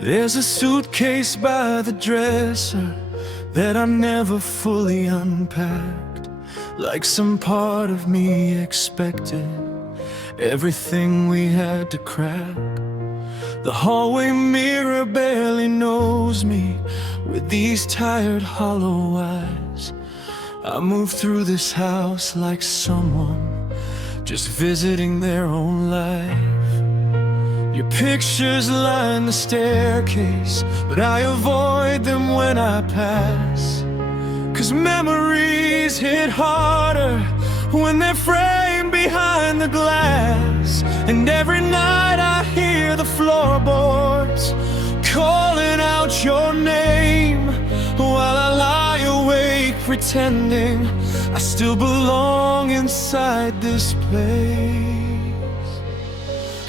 There's a suitcase by the dresser that I never fully unpacked, like some part of me expected everything we had to crack. The hallway mirror barely knows me with these tired hollow eyes. I move through this house like someone just visiting their own life. Your pictures line the staircase, but I avoid them when I pass, 'cause memories hit harder when they're framed behind the glass. And every night I hear the floorboards calling out your name, while I lie awake pretending I still belong inside this place.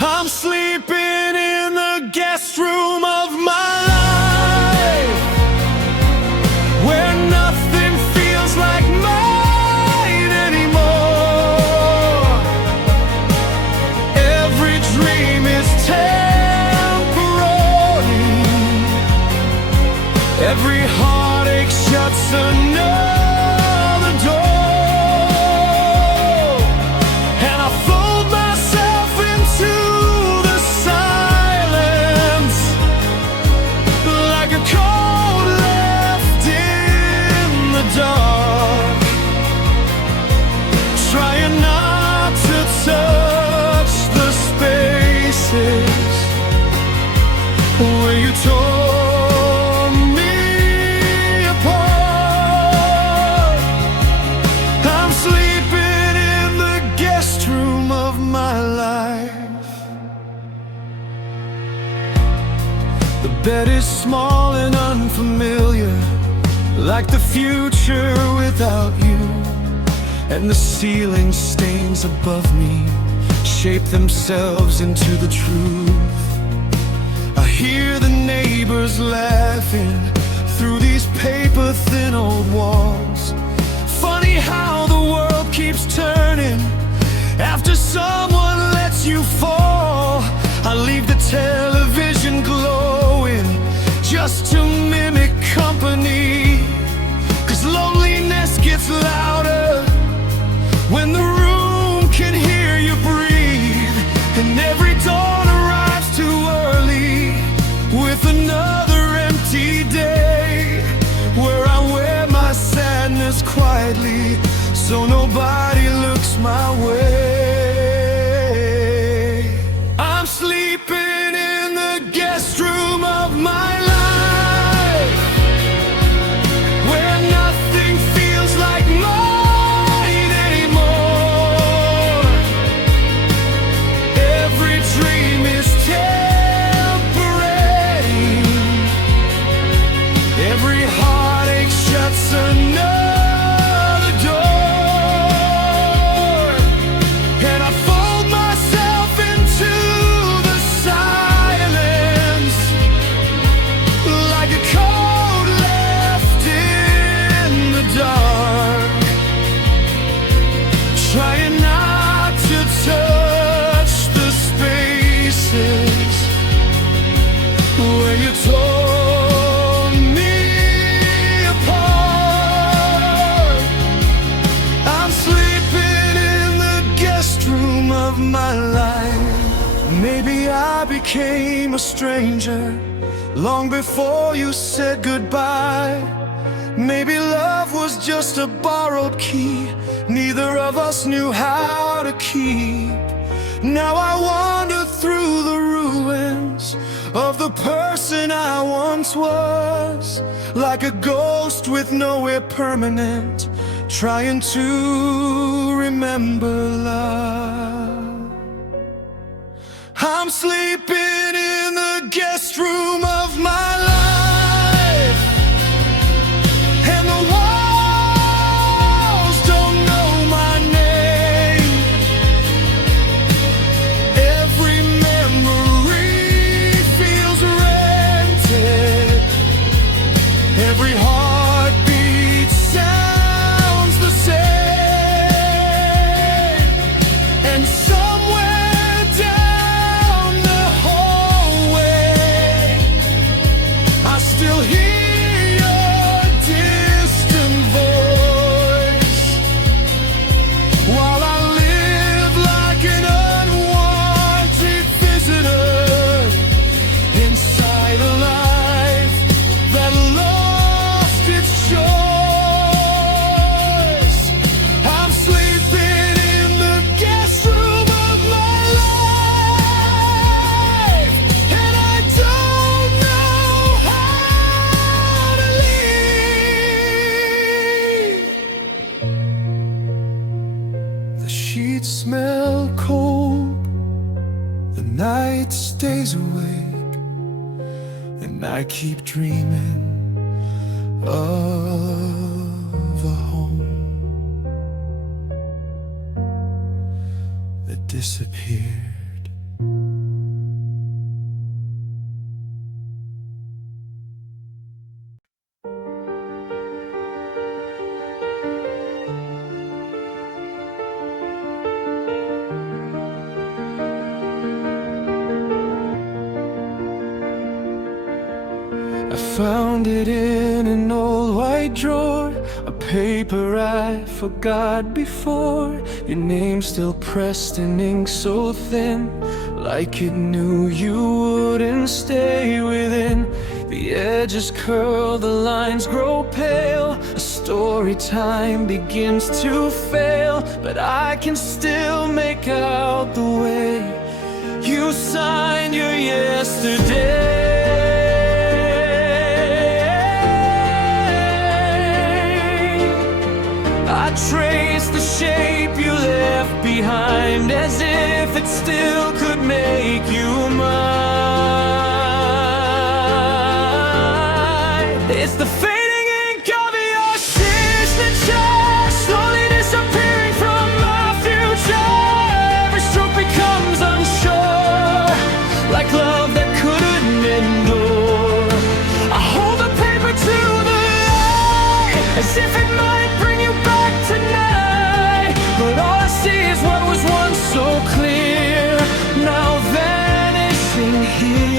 I'm sleeping in the guest room of my life, where nothing feels like mine anymore. Every dream is temporary, every heartache shuts another door, and I fold myself into the silence like a cold left in the dark, trying not to touch the spaces where you tore me apart. I'm sleeping in the guest room of my life. The bed is small and unfamiliar, like the future without you. And the ceiling stains above me shape themselves into the truth. I hear the neighbors laughing through these paper-thin old walls. Funny how the world keeps turning after someone lets you fall. I leave the television glowing just to mimic company, 'cause loneliness gets louder when the room can hear you breathe. And every dawn arrives too early with another empty day, where I wear my sadness quietly so nobody looks my way. I'm sleeping in the guest room of my life, where nothing feels like mine anymore. Every dream is temporary, every heartache shuts another door, and I fold myself into the silence like a cold left in the dark, trying not to touch the spaces where you tore me apart. I'm sleeping in the guest room of my life. Maybe I became a stranger long before you said goodbye. Maybe love was just a borrowed key neither of us knew how to keep. Now I wander through the ruins of the person I once was, like a ghost with nowhere permanent, trying to remember love. I'm sleeping in the guest room of my life, and the walls don't know my name. Every memory feels rented, every heartbeat sounds the same, and somewhere down the hallway The night stays awake, and I keep dreaming of a home that disappeared. I found it in an old white drawer, a paper I forgot before. Your name still pressed in ink so thin, like it knew you wouldn't stay within. The edges curl, the lines grow pale, a story time begins to fail, but I can still make out the way you signed your yesterday. I trace the shape you left behind, as if it still could make you mine. It's the fading ink of your signature, slowly disappearing from my future. Every stroke becomes unsure, like love that couldn't endure. I hold the paper to the light, as if it might bring you back tonight. But all I see is what was once so clear, now vanishing here.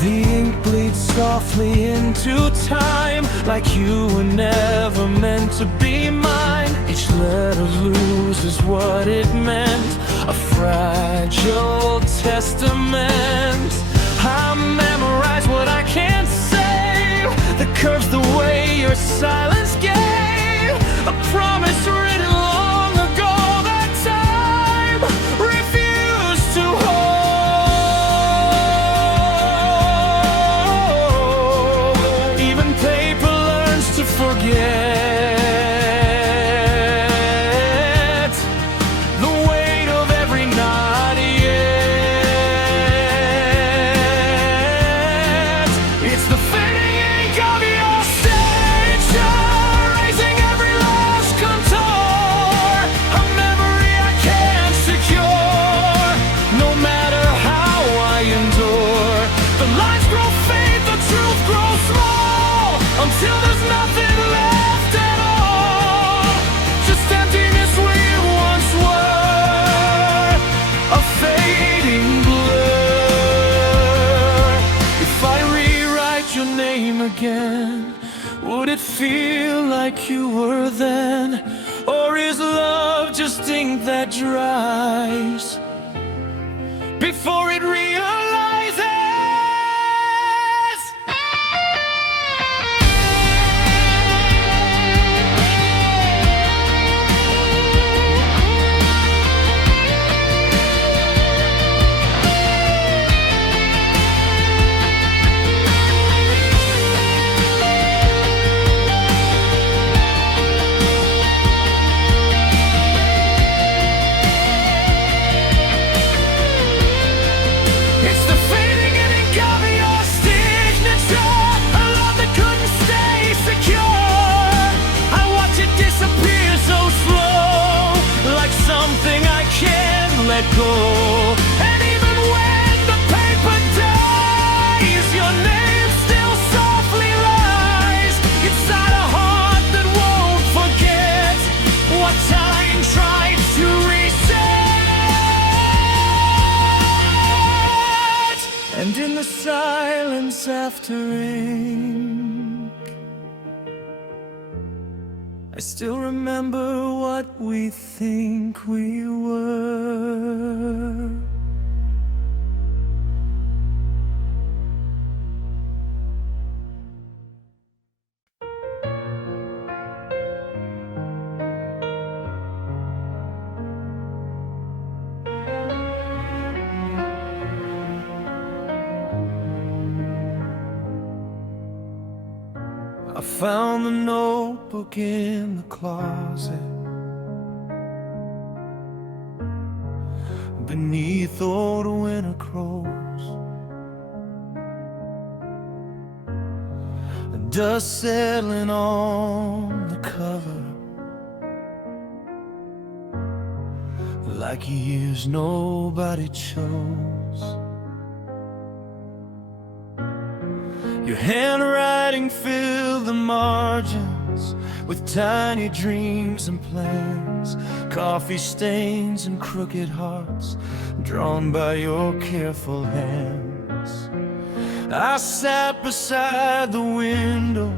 The ink bleeds softly into time, like you were never meant to be mine. Each letter loses what it meant, a fragile testament. I memorize what I can't say, the curves, the way your silence gave, a promise written long ago that time refused to hold. Even paper learns to forget. Until there's nothing left at all, just emptiness we once were, a fading blur. If I rewrite your name again, would it feel like you were then? Or is love just ink that dries before it realizes? Let go. And even when the paper dies, your name still softly lies inside a heart that won't forget what time tried to reset. And in the silence after ink, I still remember what we think we were. I found the notebook in the closet, beneath old winter crows. The dust settling on the cover, like years nobody chose. Your handwriting filled the margins with tiny dreams and plans, coffee stains and crooked hearts drawn by your careful hands. I sat beside the window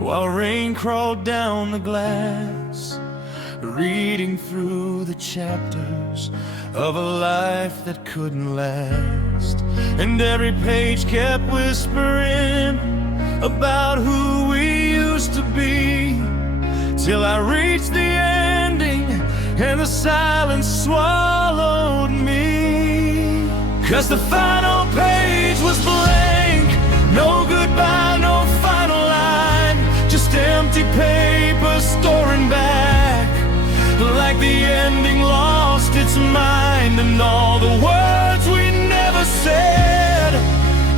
while rain crawled down the glass, reading through the chapters of a life that couldn't last. And every page kept whispering about who we used to be, till I reached the ending and the silence swallowed me. 'Cause the final page was blank, no goodbye, no final line, just empty paper storing back, like the ending lost its mind. And all the words we never said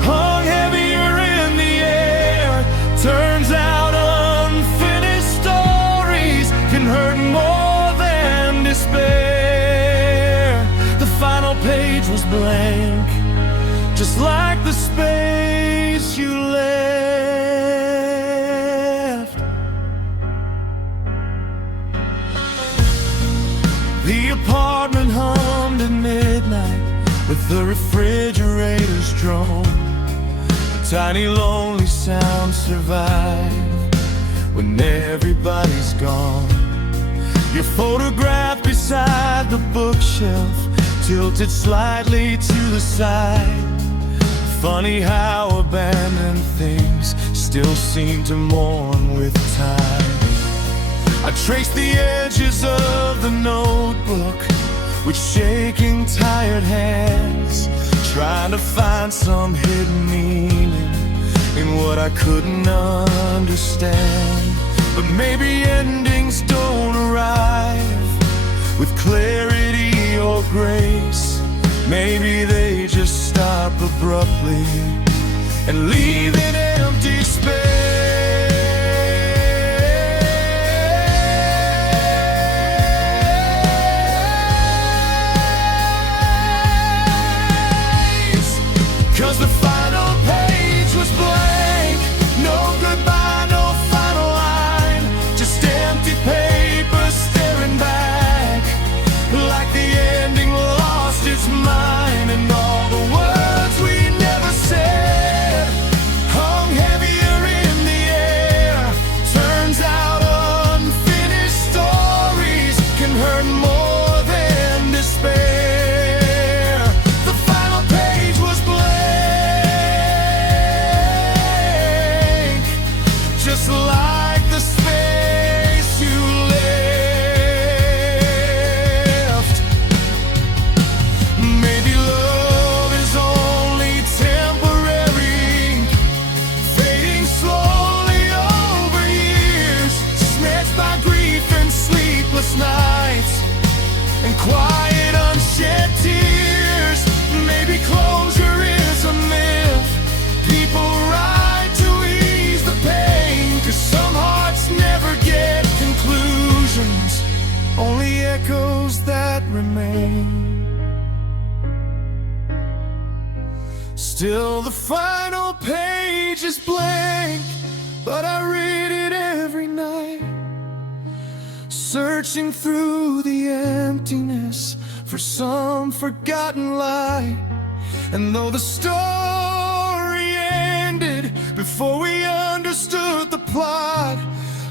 hung heavier in the air. Turns out unfinished stories can hurt more than despair. The final page was blank, just like the space you left. The apartment hummed at midnight with the refrigerator's drone. Tiny lonely sounds survive when everybody's gone. Your photograph beside the bookshelf, tilted slightly to the side. Funny how abandoned things still seem to mourn with time. I traced the edges of the notebook with shaking, tired hands, trying to find some hidden meaning in what I couldn't understand. But maybe endings don't arrive with clarity or grace. Maybe they just stop abruptly and leave an empty space. 'Cause the final page was blank, no goodbye, no final line, just empty paper staring back, like the ending lost its mind. And all the words we never said hung heavier in the air. Turns out unfinished stories can hurt more than despair. The final page was blank, just like the space you left. Maybe love is only temporary, fading slowly over years, snatched by grief and sleepless nights and quiet unshed tears. Maybe closure is a myth people write to ease the pain, 'cause some hearts never get conclusions, only echoes that remain. Still the final page is blank, but I read it every night, searching through the emptiness for some forgotten lie. And though the story ended before we understood the plot,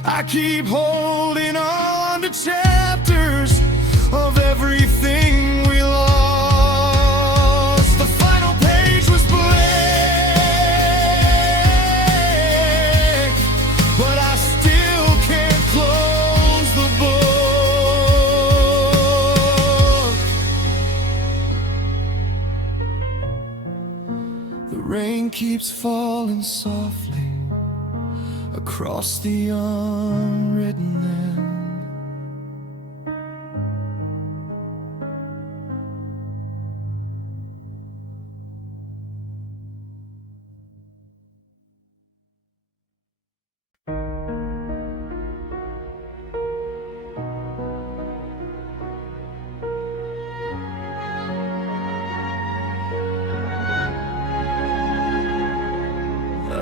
I keep holding on to chapters of everything we lost. The final page was blank, but I still can't close the book. The rain keeps falling softly across the unwritten end.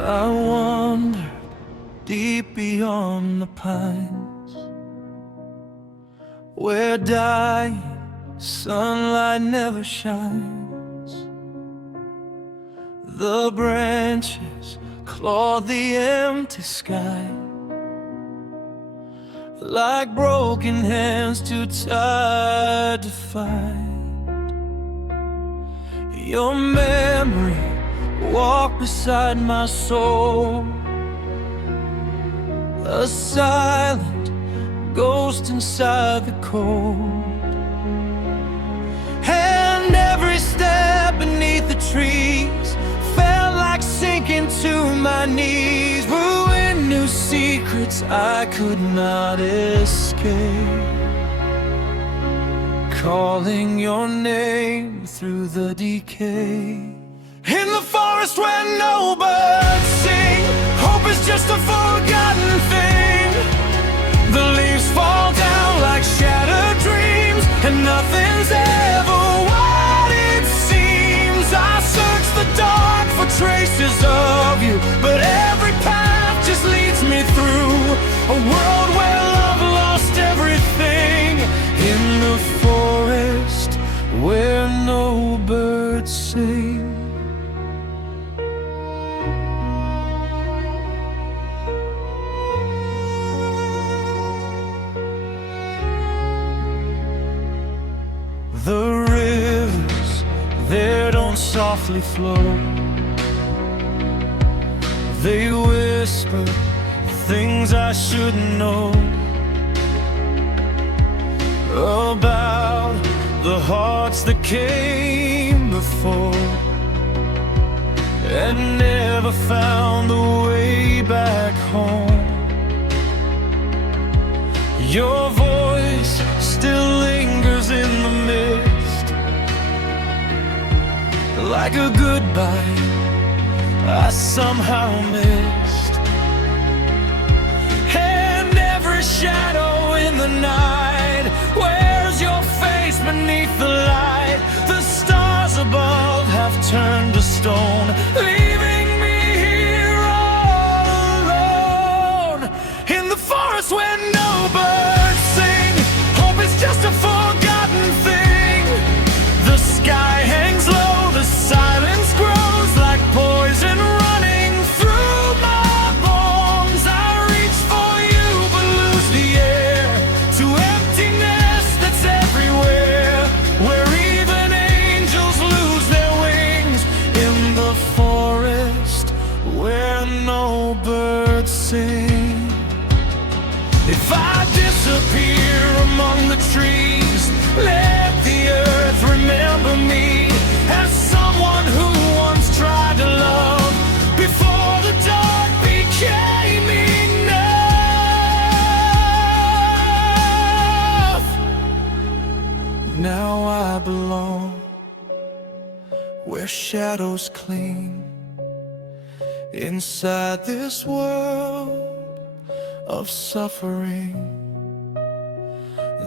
I wandered deep beyond the pines, where dying sunlight never shines. The branches clawed the empty sky, like broken hands too tired to fight. Your memory walk beside my soul, a silent ghost inside the cold. And every step beneath the trees felt like sinking to my knees, brewing new secrets I could not escape, calling your name through the decay. In the forest where no birds sing, hope is just a forgotten thing. The leaves fall down like shattered dreams, and nothing's ever what it seems. I search the dark for traces of you, but every path just leads me through a world where love lost everything. In the forest where no birds sing. The rivers there don't softly flow, they whisper things I shouldn't know about the hearts that came before and never found the way back home. Your voice still lingers in the mist, like a goodbye I somehow missed. And every shadow in the night wears your face beneath the light. The stars above have turned to stone, leaving me here all alone. In the forest where no birds sing, hope is just a forgotten thing. The sky hangs low, the silence grows like poison running through my bones. I reach for you but lose the air to emptiness that's everywhere, where even angels lose their wings. In the forest where no birds sing. If I disappear among the trees, let the earth remember me as someone who once tried to love before the dark became enough. Now I belong where shadows cling, inside this world of suffering.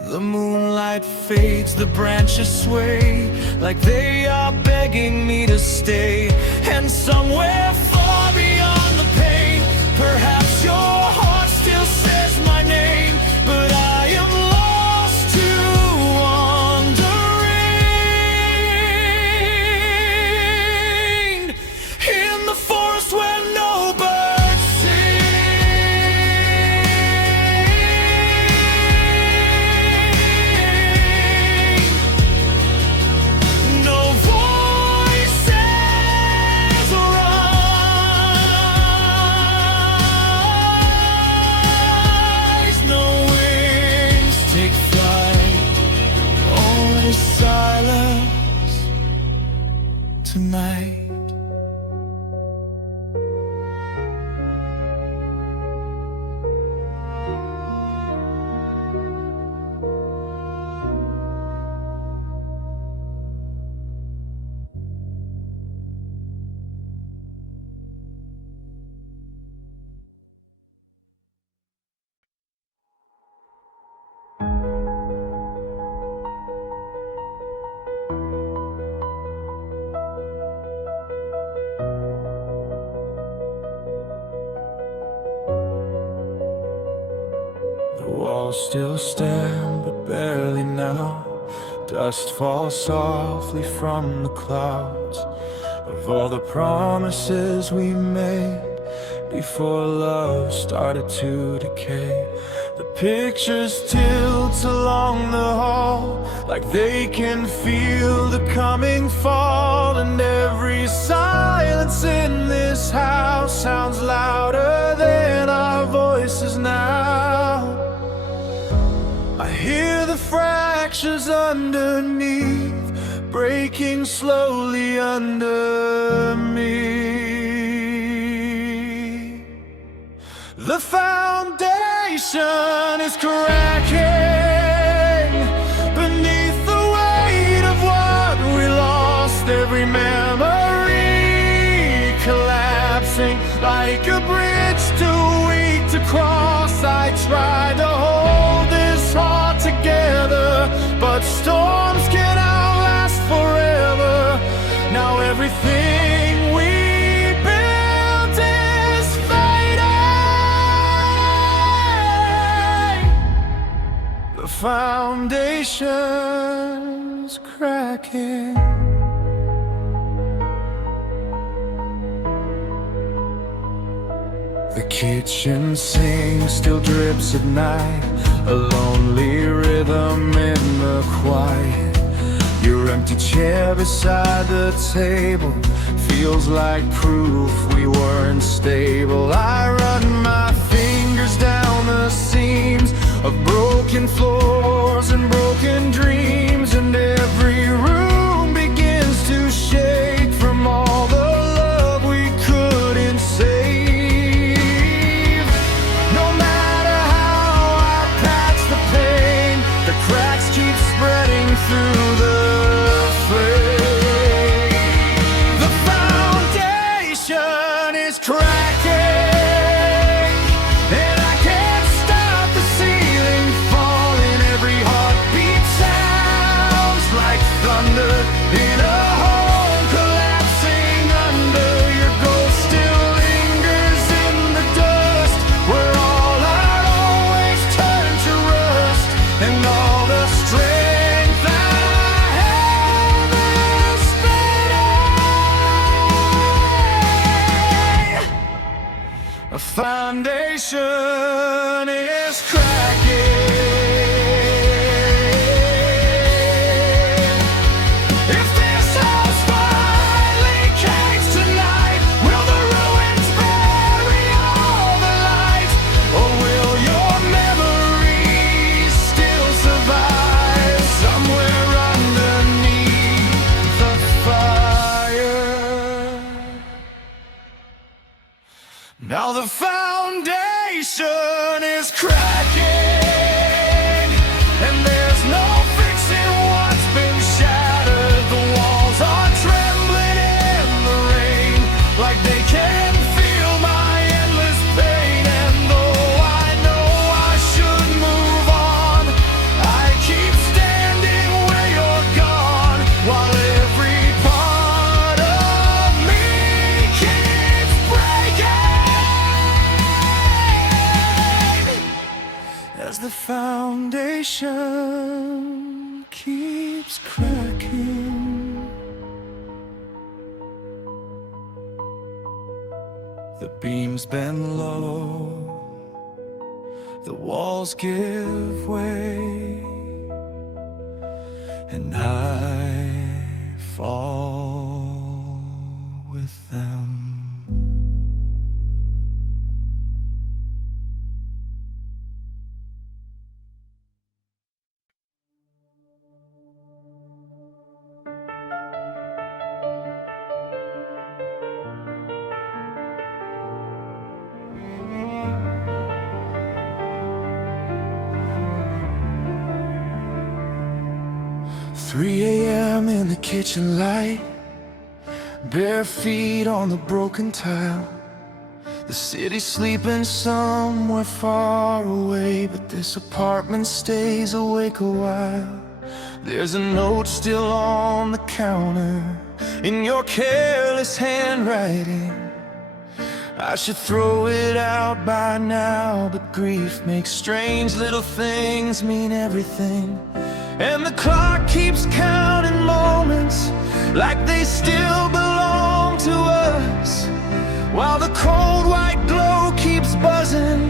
The moonlight fades, the branches sway like they are begging me to stay. And somewhere far beyond the pain, perhaps your heart still says my name, but I am lost to wandering. In the forest where no birds sing, no voices run. walls still stand, but barely now. Dust falls softly from the clouds of all the promises we made before love started to decay. The pictures tilt along the hall like they can feel the coming fall, and every silence in this house sounds louder than our voices now. I hear the fractures underneath breaking slowly under me. The foundation is cracking beneath the weight of what we lost. Every memory collapsing like a bridge too weak to cross. I tried to hold this heart together, but storms can outlast forever. Now everything we built is fading. The foundation's cracking. The kitchen sink still drips at night, a lonely rhythm in the quiet. Your empty chair beside the table feels like proof we weren't stable. I run my fingers down the seams of broken floors and broken dreams, and every room begins to shake from all the love we couldn't save. No matter how I patch the pain, the cracks keep spreading through the frame. The foundation is cracking, and I can't stop the ceiling falling. Every heartbeat sounds like thunder in a home collapsing under. Your ghost still lingers in the dust, where all I'd always turn to rust, and all the strength I have is fading. A foundation is cracking. If this house finally caves tonight, will the ruins bury all the light, or will your memories still survive somewhere underneath the fire? Now the foundation is cracking, and there's no fixing what's been shattered. The walls are trembling in the rain like they can feel my endless pain. And though I know I should move on, I keep standing where you're gone, while every part of me keeps breaking as the foundation keeps cracking. The beams bend low, the walls give way, and I fall with them. 3 a.m. in the kitchen light, bare feet on the broken tile. The city's sleeping somewhere far away, but this apartment stays awake a while. There's a note still on the counter in your careless handwriting. I should throw it out by now, but grief makes strange little things mean everything. And the clock keeps counting moments like they still belong to us, while the cold white glow keeps buzzing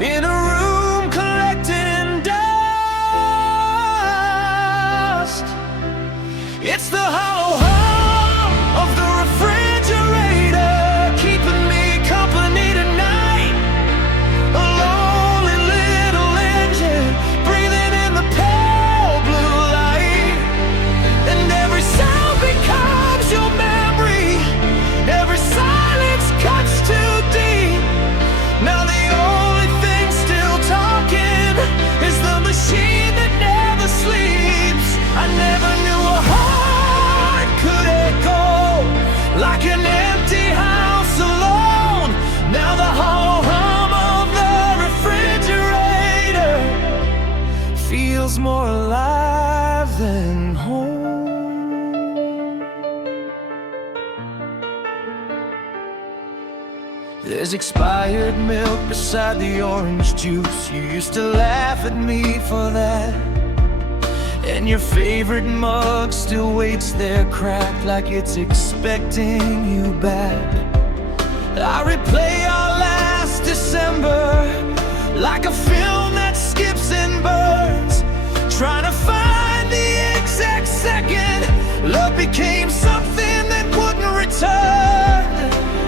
in a room collecting dust. It's the hollow hum of the refrigerator keeping me company tonight. A lonely little engine breathing in the pale blue light. And every sound becomes your memory, every silence cuts too deep. Now the only thing still talking is the machine that never sleeps. I never knew a heart could echo like an empty house alone. Now the hollow hum of the refrigerator feels more alive than home. There's expired milk beside the orange juice. You used to laugh at me for that, and your favorite mug still waits there cracked like it's expecting you back. I replay our last December like a film that skips and burns, trying to find the exact second love became something that wouldn't return.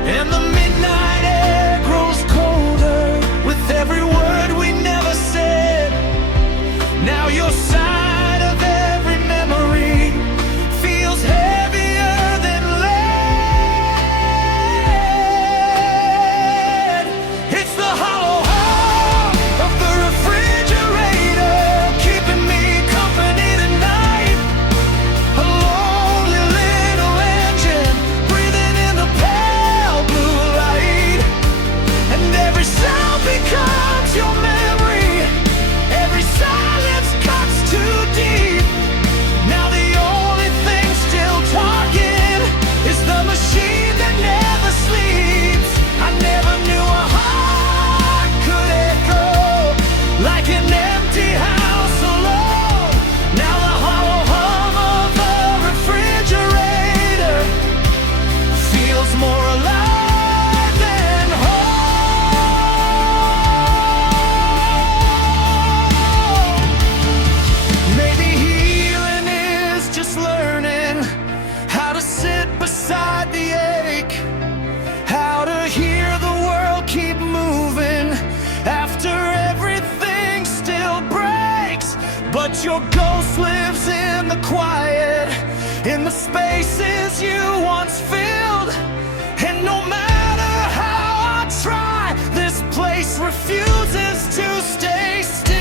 And the midnight air grows colder with every word we never said. Now your side of every memory feels heavier than lead. It's the hollow hum of the refrigerator keeping me company tonight. A lonely little engine breathing in the pale blue light. And every sound becomes your memory, every silence cuts too deep. Now the only thing still talking is the machine that never sleeps. I never knew a heart could echo like an empty house alone. Now the hollow hum of the refrigerator feels more alive than home. Maybe healing is just learning how to sit beside the ache, how to hear the world keep moving after everything still breaks. But your ghost lives in the quiet, in the spaces you once filled. And no matter how I try, this place refuses to stay still.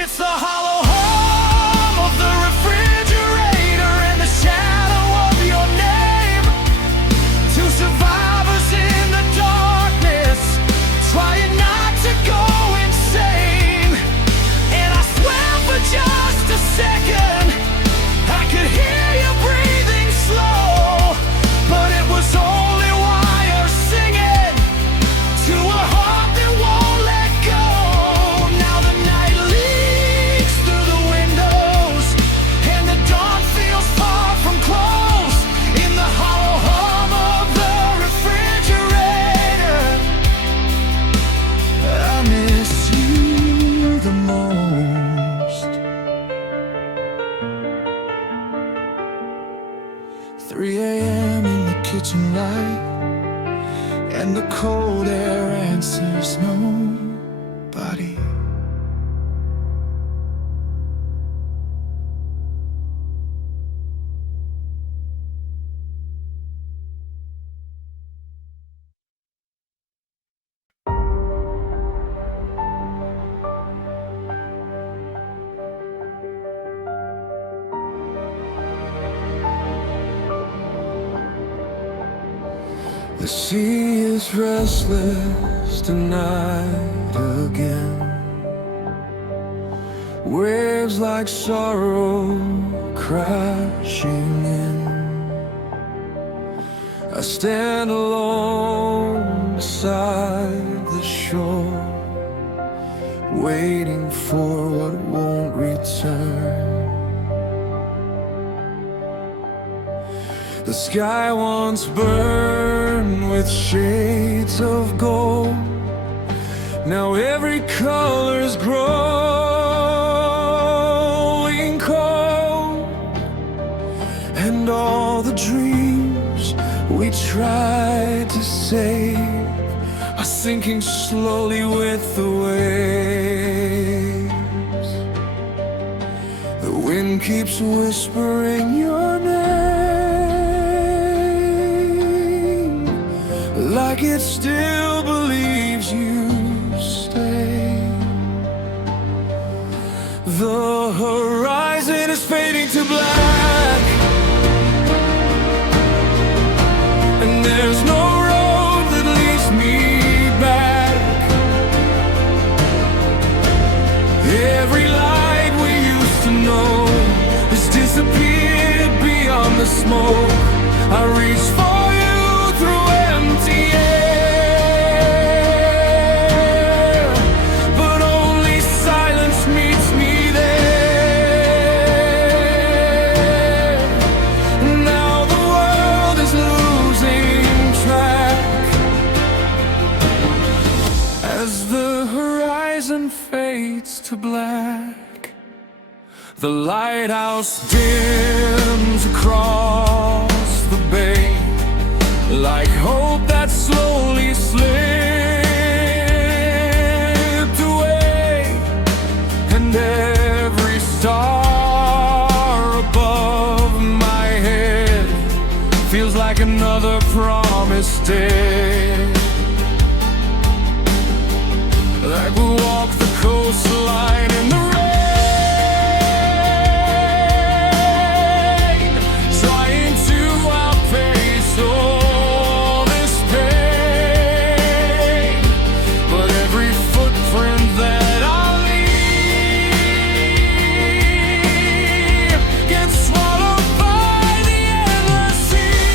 It's the hollow hum of the refrigerator and the shadow of your name. Two survivors in the darkness, trying not to go insane. And I swear for just a second I could hear you breathing slow, but it was only wires singing to a heart that won't let go. Now the night leaks through the windows and the dawn feels far from close. In the hollow hum of the refrigerator, I miss you the most. 3 a.m. in the kitchen light, and the cold air answers nobody. The sea is restless tonight again. Waves like sorrow crashing in. I stand alone beside the shore, waiting for what won't return. The sky once burned with shades of gold. Now every color's growing cold, and all the dreams we tried to save are sinking slowly with the waves. The wind keeps whispering your name, like it still believes you stay. The horizon is fading to black, and there's no road that leads me back. Every light we used to know has disappeared beyond the smoke. I reach for you through empty air, but only silence meets me there. Now the world is losing track as the horizon fades to black. The lighthouse dims across the bay, like hope that slowly slipped away, and every star above my head feels like another promised dead. Like we walk the coastline in the rain, trying to outpace all this pain. But every footprint that I leave gets swallowed by the endless sea.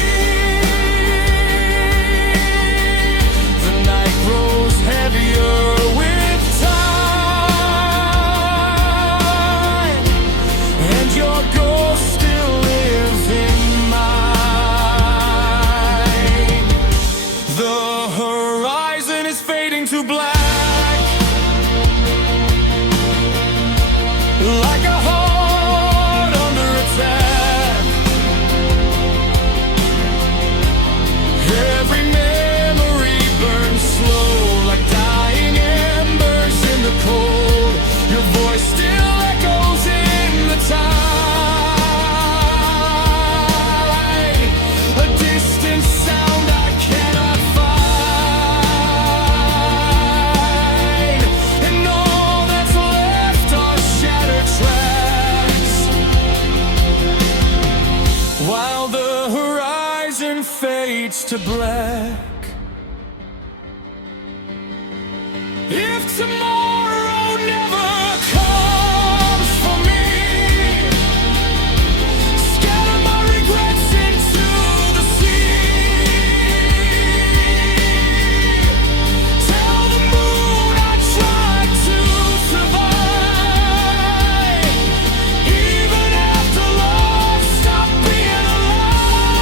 The night grows heavier with time, and your ghost still lives in mine. The horizon is fading to black, like a heart under attack. Every memory burns slow, like dying embers in the cold. Your voice still echoes in the tide, a distant sound I cannot find, and all that's left are shattered tracks, while the horizon fades to black. If tomorrow never comes for me, scatter my regrets into the sea. Tell the moon I tried to survive, even after love stopped being alive.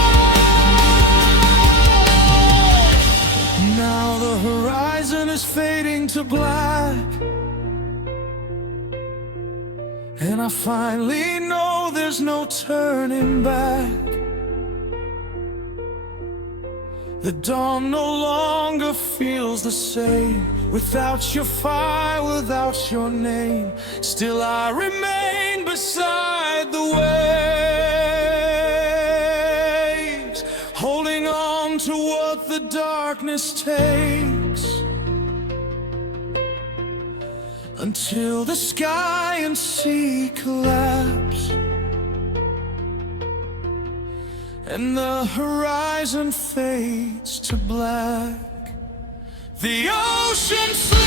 Now the horizon is fading to black, and I finally know there's no turning back. The dawn no longer feels the same, without your fire, without your name. Still I remain beside the waves, holding on to what the darkness takes, until the sky and sea collapse, and the horizon fades to black. The ocean sleeps.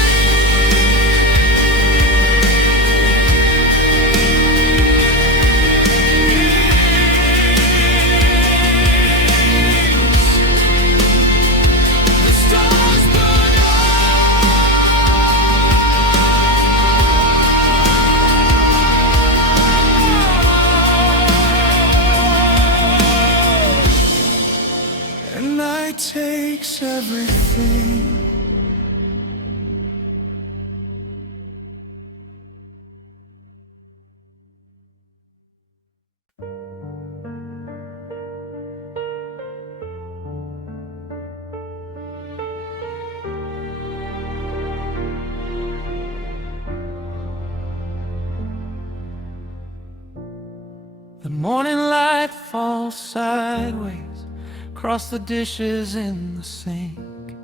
light falls sideways across the dishes in the sink,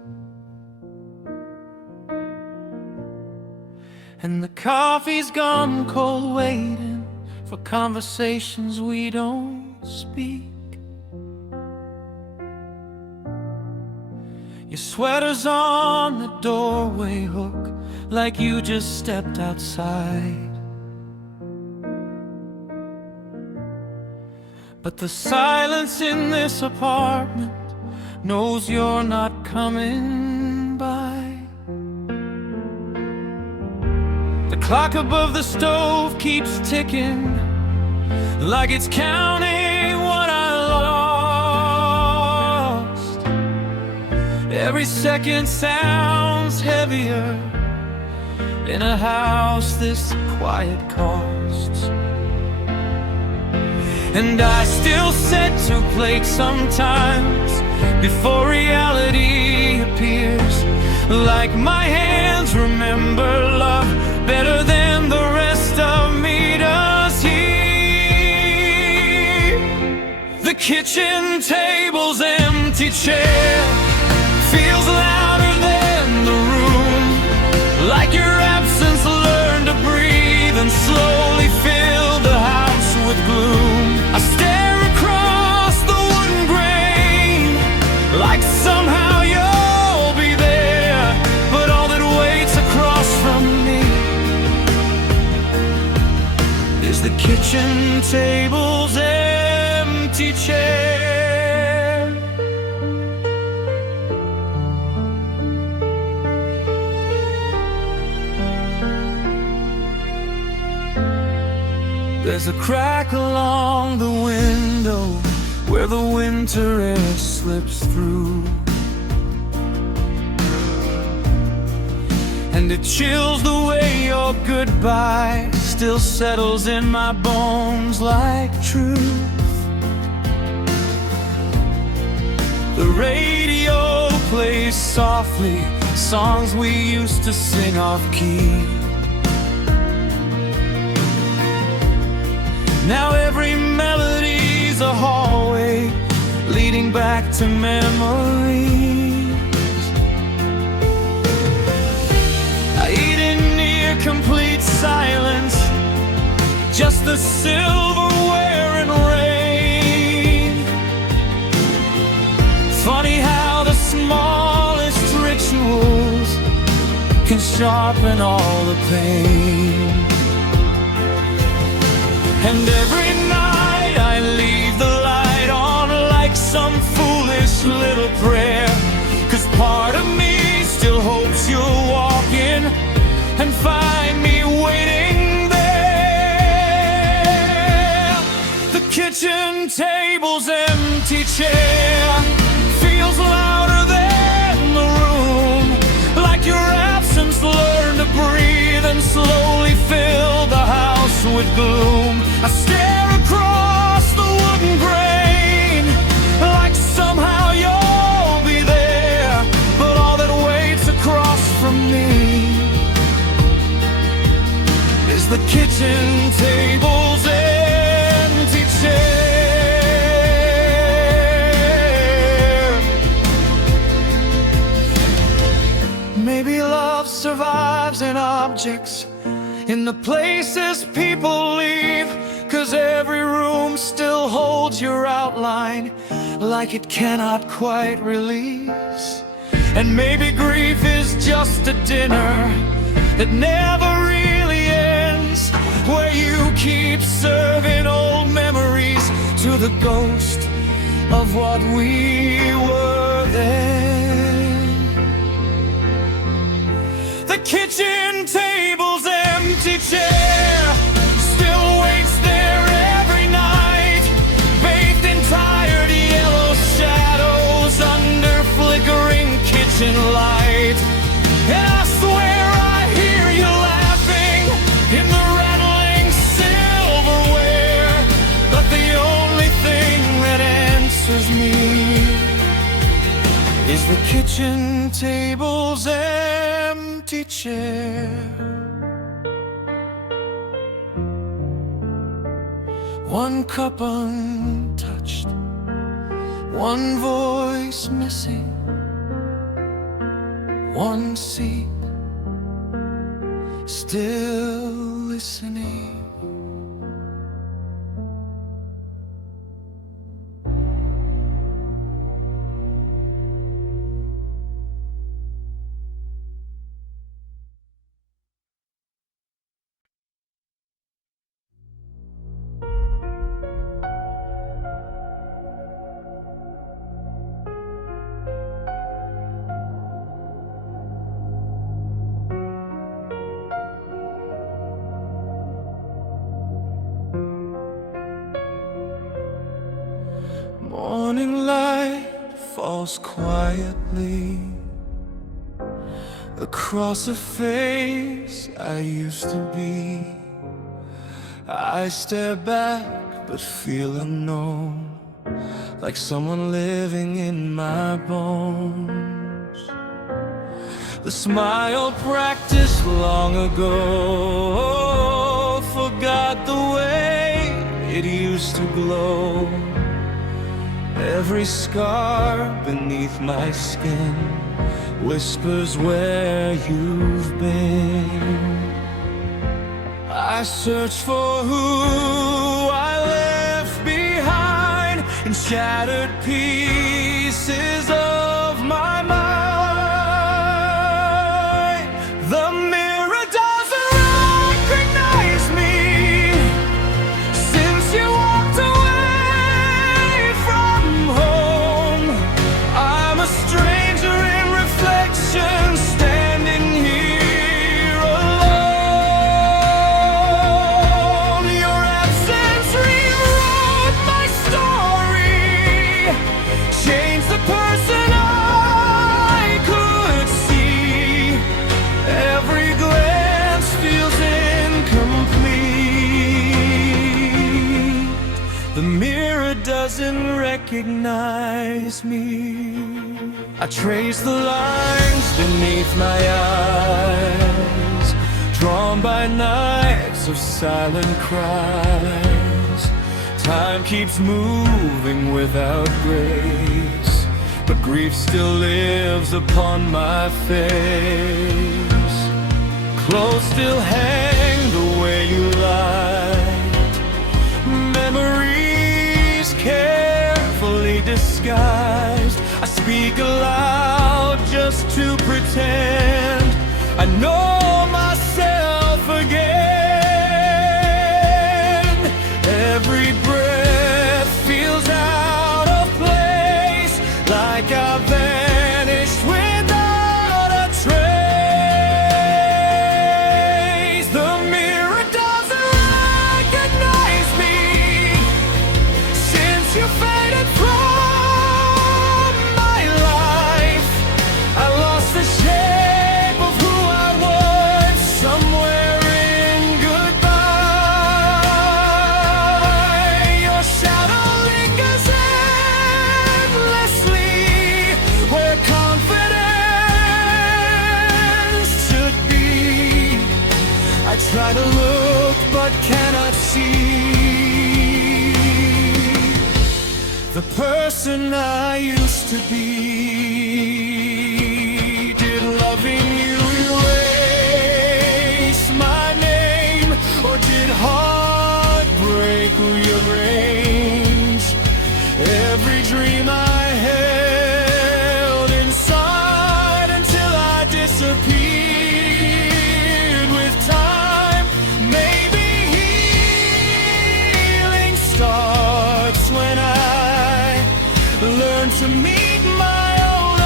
and the coffee's gone cold, waiting for conversations we don't speak. Your sweater's on the doorway hook, like you just stepped outside. But the silence in this apartment knows you're not coming by. The clock above the stove keeps ticking, like it's counting what I lost. Every second sounds heavier in a house this quiet costs. And I still set two plates sometimes before reality appears, like my hands remember love better than the rest of me does here. The kitchen table's empty chair feels louder than the room, like your absence learned to breathe and slowly filled the house with gloom. I stare across the wooden grain, like somehow you'll be there, but all that waits across from me is the kitchen table's empty chair. There's a crack along the window where the winter air slips through, and it chills the way your goodbye still settles in my bones like truth. The radio plays softly, songs we used to sing off key. Now every melody's a hallway leading back to memories. I eat in near complete silence, just the silverware and rain. Funny how the smallest rituals can sharpen all the pain. And every night I leave the light on like some foolish little prayer, 'cause part of me still hopes you'll walk in and find me waiting there. The kitchen table's empty chair feels louder than the room, like your absence learned to breathe and slowly fill the house with gloom. I stare across the wooden grain, like somehow you'll be there, but all that waits across from me is the kitchen table's empty chair. Maybe love survives in objects, in the places people leave, 'cause every room still holds your outline, like it cannot quite release. And maybe grief is just a dinner that never really ends, where you keep serving old memories to the ghost of what we were then. The kitchen table's empty chair still waits there every night, bathed in tired yellow shadows under flickering kitchen light. And I swear I hear you laughing in the rattling silverware, but the only thing that answers me is the kitchen table's empty chair. One cup until untouched, one voice missing, one seat still listening. Morning light falls quietly across a face I used to be. I stare back but feel unknown, like someone living in my bones. The smile practiced long ago, forgot the way it used to glow. Every scar beneath my skin whispers where you've been. I search for who I left behind in shattered pieces of my mind. The mirror doesn't recognize me since you walked away from home. I'm a stranger in reflection, standing here alone. Your absence rewrote my story, changed the person I could see. Every glance feels incomplete. The mirror doesn't recognize me. I trace the lines beneath my eyes, drawn by nights of silent cries. Time keeps moving without grace, but grief still lives upon my face. Clothes still hang the way you liked, memories carefully disguised. I speak aloud just to pretend I know myself again. Every breath feels out of place, like I vanished without a trace. The mirror doesn't recognize me since you faded from my life. I lost the shape of who I was somewhere in goodbye. Your shadow lingers endlessly where confidence should be. I try to look but cannot see the person I used to be. Did loving you erase my name, or did heartbreak rearrange every dream I held inside until I disappeared with time? Maybe healing starts when I learn to meet my own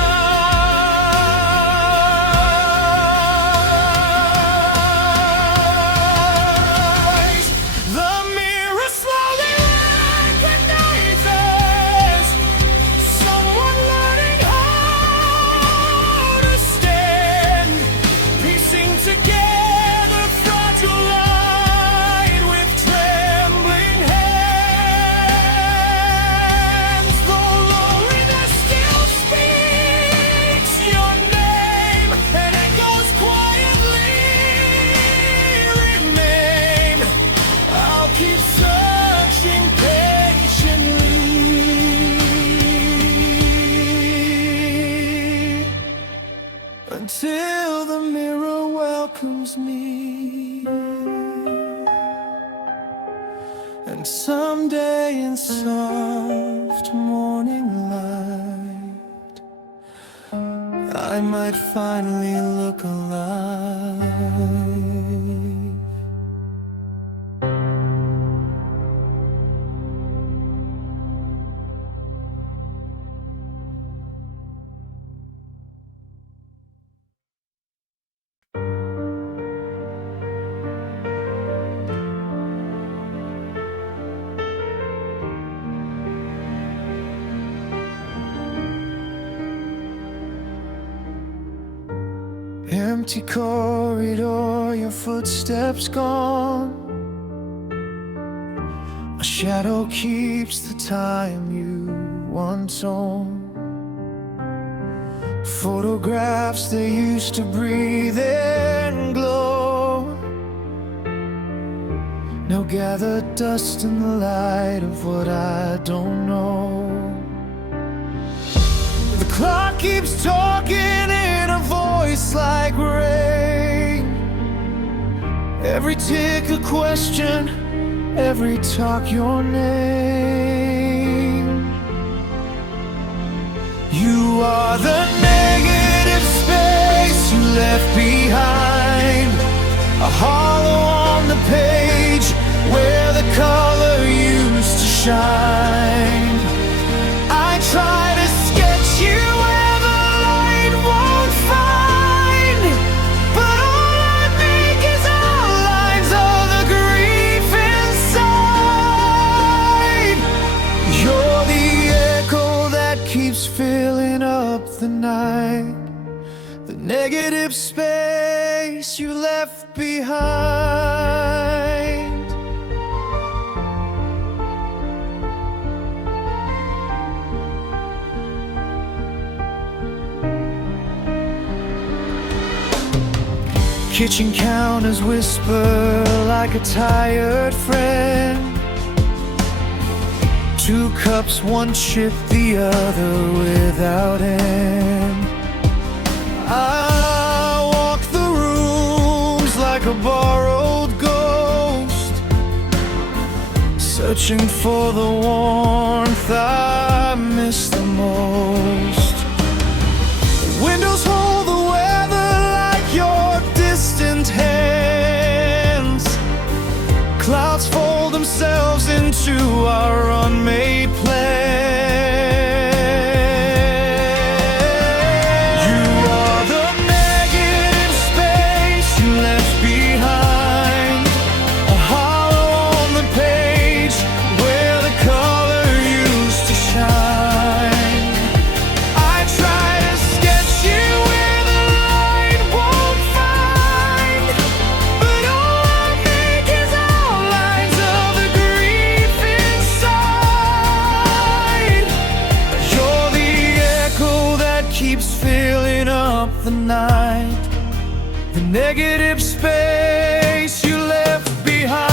welcomes me. And someday in soft morning light, I might finally look alive. Empty corridor, your footsteps gone. A shadow keeps the time you once owned. Photographs that used to breathe and glow now gather dust in the light of what I don't know. The clock keeps talking in a voice like rain. Every tick a question, every talk your name. You are the negative space you left behind, a hollow on the page where the color used to shine. I try to sketch you where the light won't find, but all I make is outlines of the grief inside. You're the echo that keeps filling up the night, the negative space you left behind. Kitchen counters whisper like a tired friend. Two cups, one chipped, the other without end. I walk the rooms like a borrowed ghost, searching for the warmth I miss the most. Windows hold the weather like your distant hands. Clouds fold themselves into our unmade plan. You are the negative space you left behind, a hollow on the page where the color used to shine. I try to sketch you where the light won't find, but all I make is outlines of the grief inside. You're the echo that keeps filling up the night, the negative space you left behind.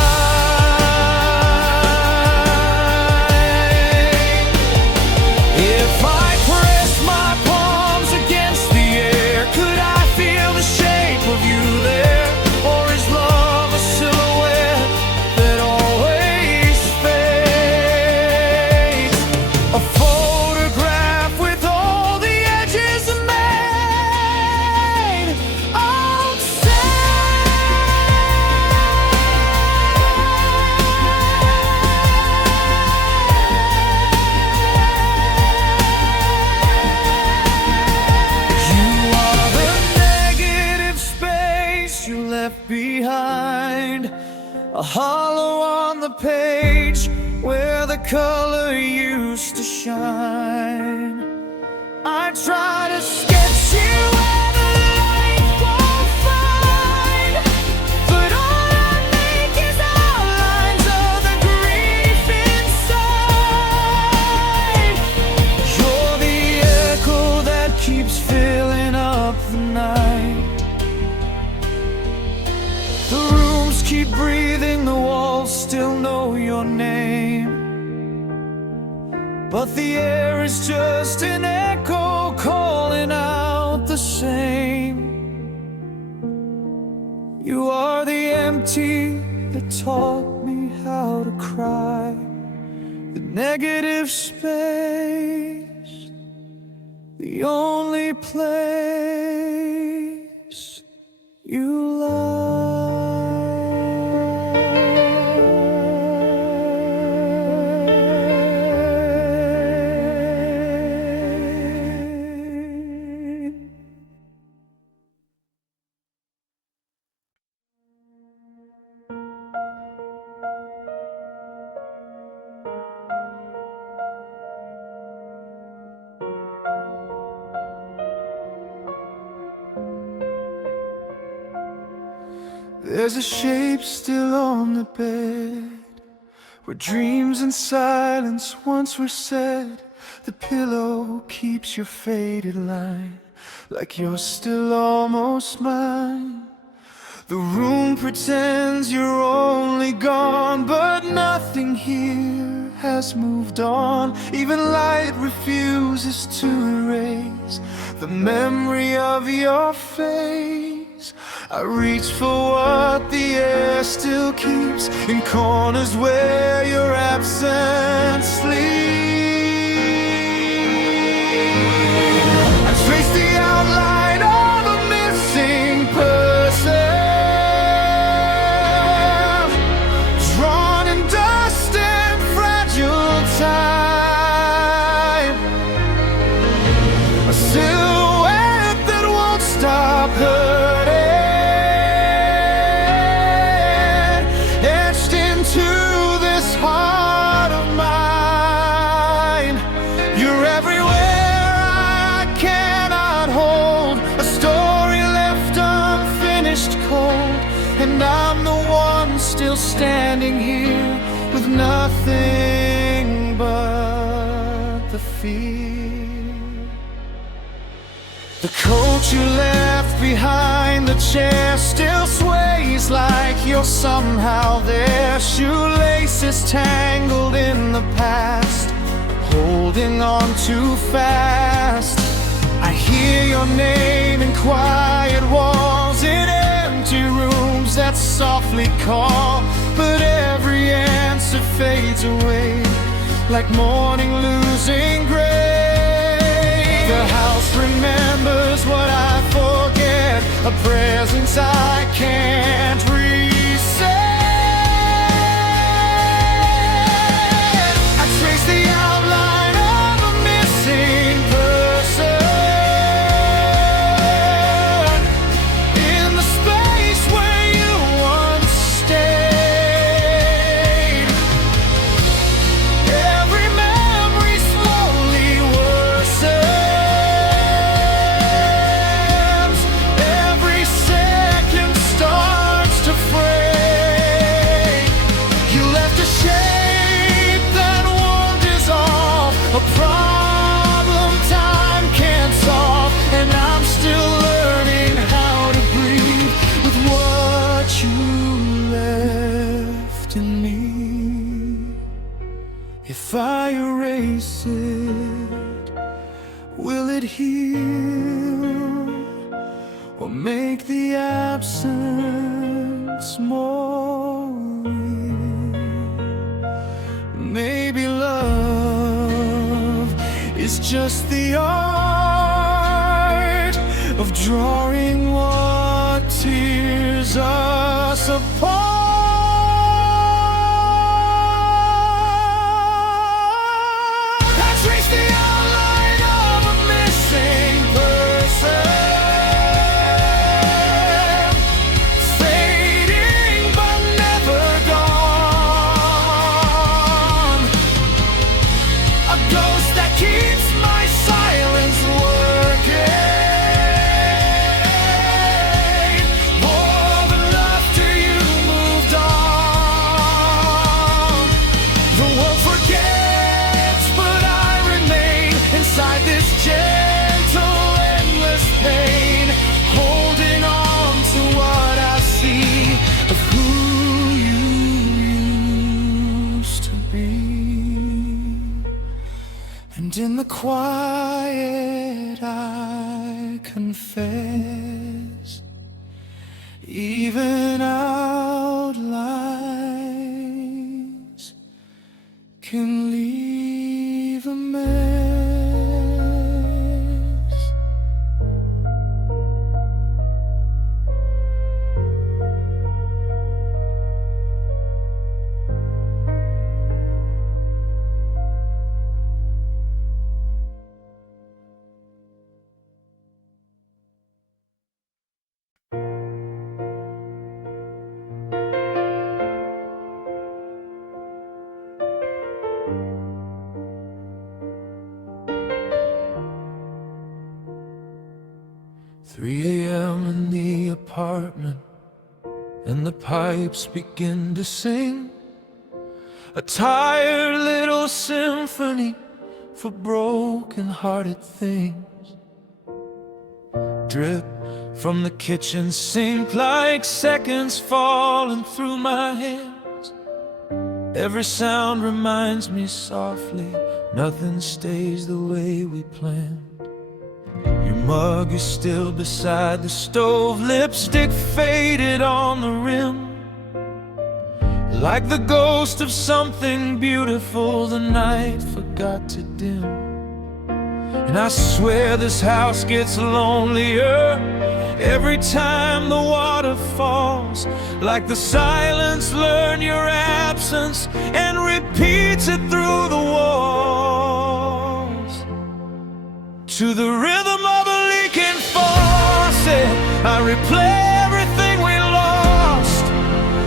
If I press my palms against the air, could I feel the shape of you there? Or is love a silhouette that always fades? A photograph with all the edges made You are the negative space you left behind, a hollow on the page where the color used to shine. I try to sketch you where the light won't find, but all I make is outlines of the grief inside. You're the echo that keeps filling up the night. The rooms keep breathing, the walls still know your name, but the air is just an echo calling out the same. You are the empty that taught me how to cry, the negative space, the only place you lie. There's a shape still on the bed, where dreams and silence once were said. The pillow keeps your faded line, like you're still almost mine. The room pretends you're only gone, but nothing here has moved on. Even light refuses to erase the memory of your face. I reach for what the air still keeps in corners where your absence sleeps. I trace the outline of a missing person, drawn in dust and fragile time. A silhouette that won't stop hurting, and I'm the one still standing here with nothing but the fear. The coat you left behind the chair still sways like you're somehow there. Shoelaces tangled in the past, holding on too fast. I hear your name in quiet walls, in empty rooms that softly call, but every answer fades away like morning losing grace. The house remembers what I forget, a presence I can't reset. I trace the outline of a missing person, if I erase it, will it heal or make the absence more real? Maybe love is just the art of drawing what tears us apart. And in the quiet I confess, Even outlines can leave a mess. 3 a.m. in the apartment, and the pipes begin to sing a tired little symphony for broken-hearted things. Drip from the kitchen sink like seconds falling through my hands. Every sound reminds me softly, nothing stays the way we planned. Your mug is still beside the stove, lipstick faded on the rim, like the ghost of something beautiful the night forgot to dim. And I swear this house gets lonelier every time the water falls, like the silence learned your absence and repeats it through the walls. To the rhythm of a leaking faucet, I replay everything we lost.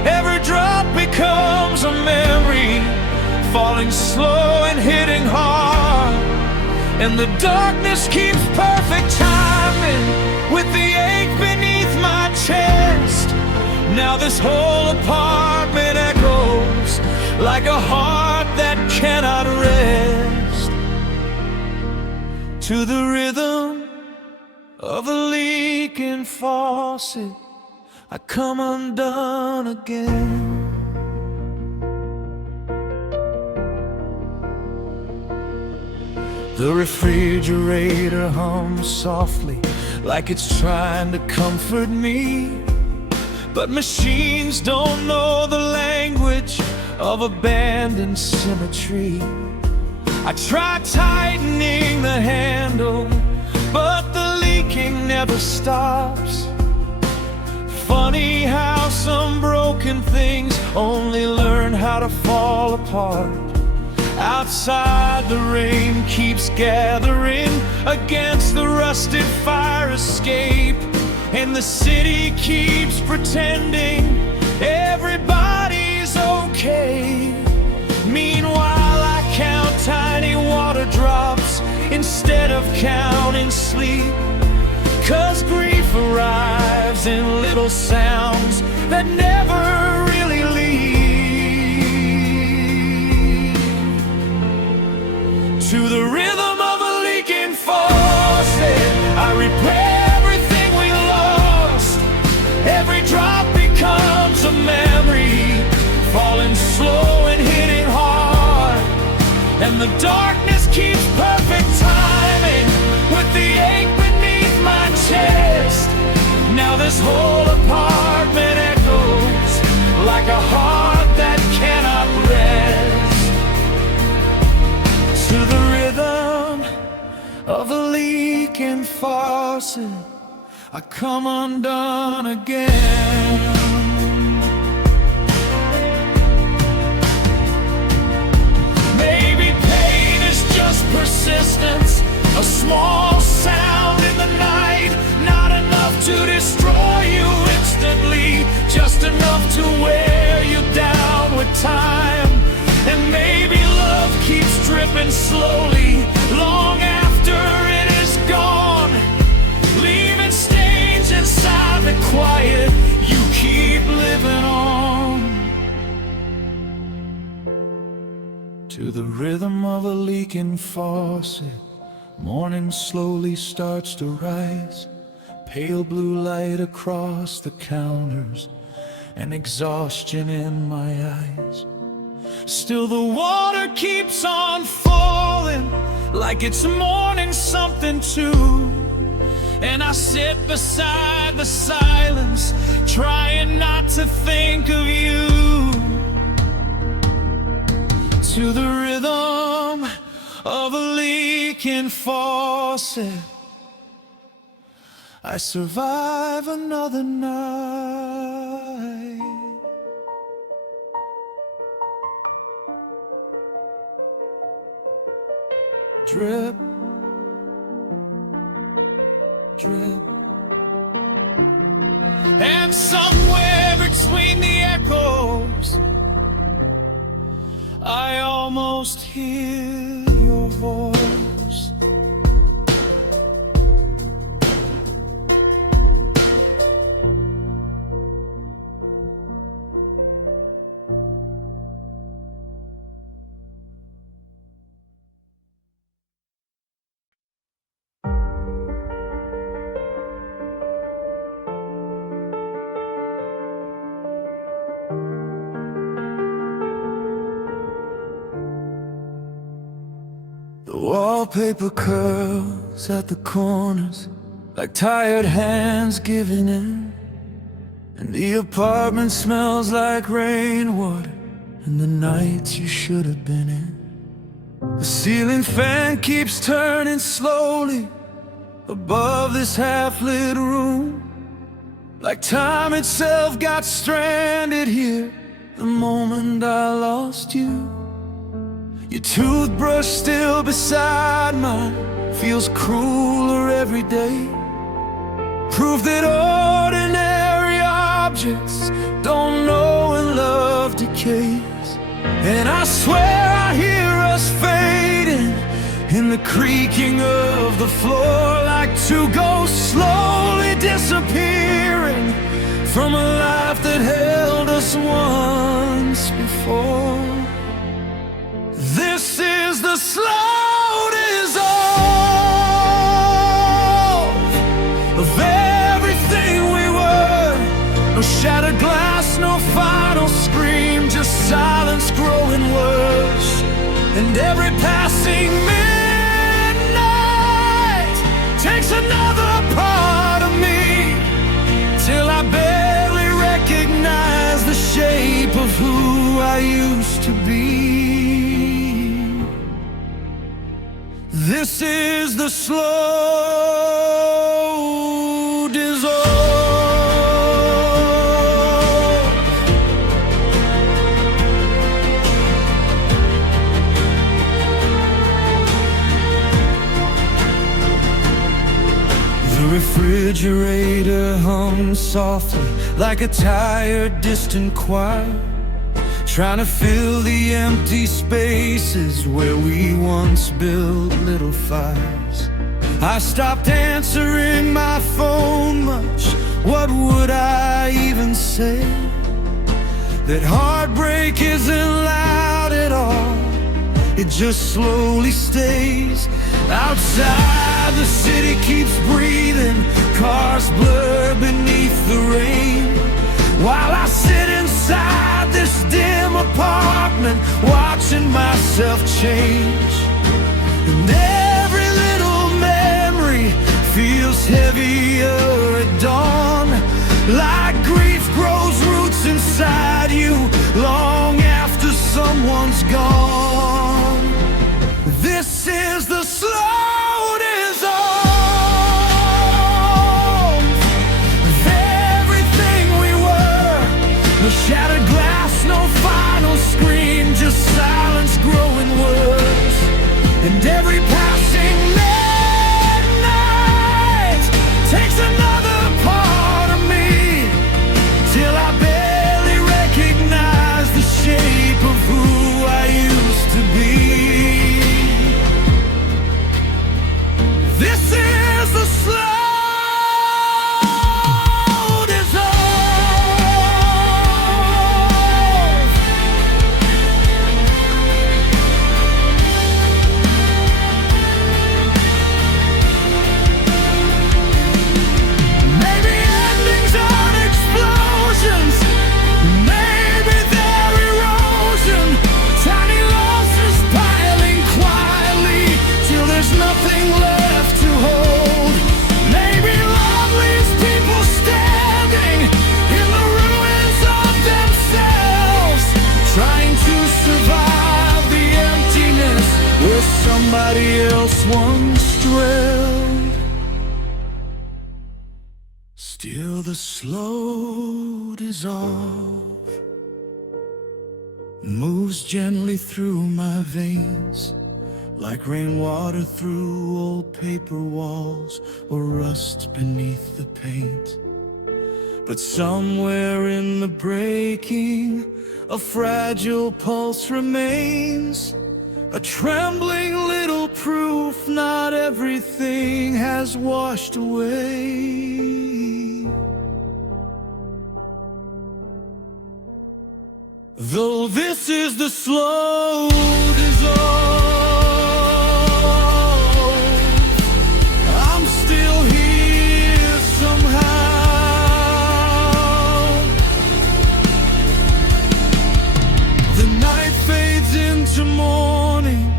Every drop becomes a memory, falling slow and hitting hard. And the darkness keeps perfect timing with the ache beneath my chest. Now this whole apartment echoes like a heart that cannot rest. To the rhythm of a leaking faucet, I come undone again. The refrigerator hums softly, like it's trying to comfort me. But machines don't know the language of abandoned symmetry. I try tightening the handle, but the leaking never stops. Funny how some broken things only learn how to fall apart. Outside the rain keeps gathering against the rusted fire escape, and the city keeps pretending everybody's okay. Meanwhile I count tiny water drops instead of counting sleep, 'cause grief arrives in little sounds that never really leave. To the rhythm of a leaking faucet, I replay everything we lost. Every drop becomes a memory, falling slow and hitting hard. And the darkness keeps perfect timing with the ache beneath my chest. Now this whole apartment echoes like a heart that cannot rest. To the rhythm of a leaking faucet, I come undone again. Maybe pain is just persistence, a small sound in the night, not enough to destroy you instantly, just enough to wear you down with time. And maybe love keeps dripping slowly long after it is gone, leaving stains inside the quiet you keep living on. To the rhythm of a leaking faucet, morning slowly starts to rise, pale blue light across the counters and exhaustion in my eyes. Still the water keeps on falling, like it's mourning something too. And I sit beside the silence, trying not to think of you. To the rhythm of a leaking faucet, I survive another night. Drip, drip. And somewhere between the echoes, I almost hear your voice. The wallpaper curls at the corners like tired hands giving in. And the apartment smells like rainwater and the nights you should have been in. The ceiling fan keeps turning slowly above this half-lit room, like time itself got stranded here the moment I lost you. Your toothbrush still beside mine feels crueler every day. Proof that ordinary objects don't know when love decays. And I swear I hear us fading in the creaking of the floor, like two ghosts slowly disappearing from a life that held us once before. This is the slow dissolve of everything we were. No shattered glass, no final scream, just silence growing worse. And every passing midnight takes another part of me, till I barely recognize the shape of who I used to be. This is the slow dissolve. The refrigerator hums softly like a tired, distant choir, trying to fill the empty spaces where we once built little fires. I stopped answering my phone much. What would I even say? That heartbreak isn't loud at all, it just slowly stays. Outside the city keeps breathing, cars blur beneath the rain, while I sit inside this dim apartment, watching myself change. And every little memory feels heavier at dawn, like grief grows roots inside you long after someone's gone. This is the slow dissolve of everything we were. No shattered glass, no final scream, just silence growing worse. And every passing midnight takes another part of me, till I barely recognize the shape of who I used to be. This is the slow dissolve. the slow dissolve moves gently through my veins, like rainwater through old paper walls or rust beneath the paint. But somewhere in the breaking, a fragile pulse remains, a trembling little proof not everything has washed away. Though this is the slow dissolve, I'm still here somehow. The night fades into morning,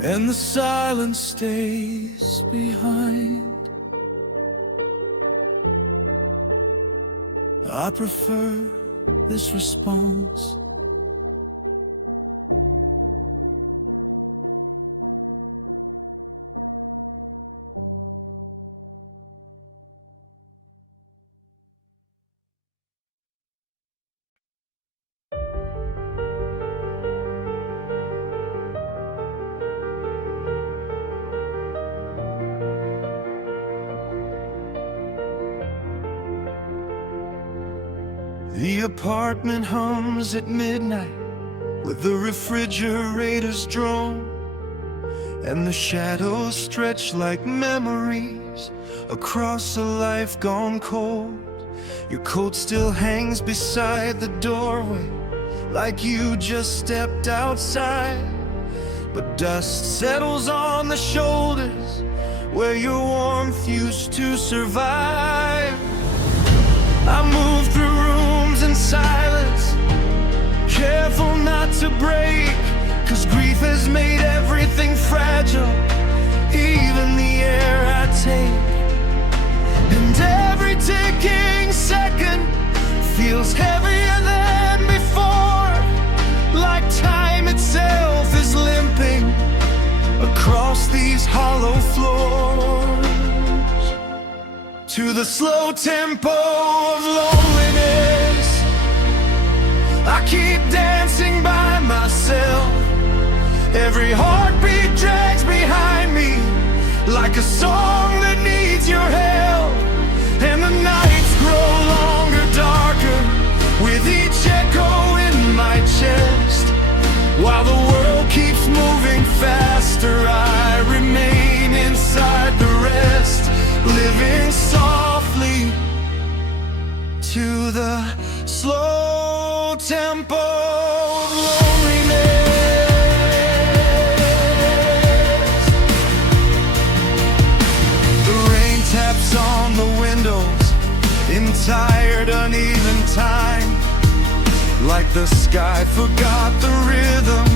and the silence stays behind. I prefer this response. The apartment hums at midnight with the refrigerator's drone, and the shadows stretch like memories across a life gone cold. Your coat still hangs beside the doorway, like you just stepped outside, but dust settles on the shoulders where your warmth used to survive. I move through rooms in silence, careful not to break, 'cause grief has made everything fragile, even the air I take. And every ticking second feels heavier than before, like time itself is limping across these hollow floors. To the slow tempo of loneliness, I keep dancing by myself. Every heartbeat drags behind me, like a song that needs your help. And the nights grow longer, darker, with each echo in my chest. While the world keeps moving faster, I remain inside the rest, living softly to the slow tempo of loneliness. The rain taps on the windows in tired, uneven time, like the sky forgot the rhythm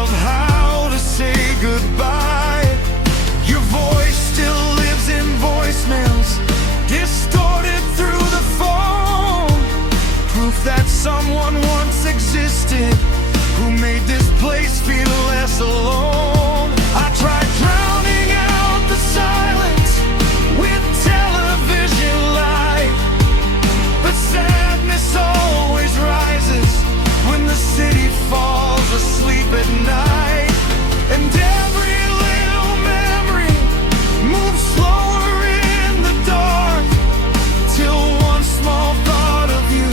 of how to say goodbye. Your voice still lives in voicemails, distorted through the phone, proof that someone once existed who made this place feel less alone. I tried drowning out the silence with television light, but sadness always rises when the city falls asleep at night. And every little memory moves slower in the dark, till one small thought of you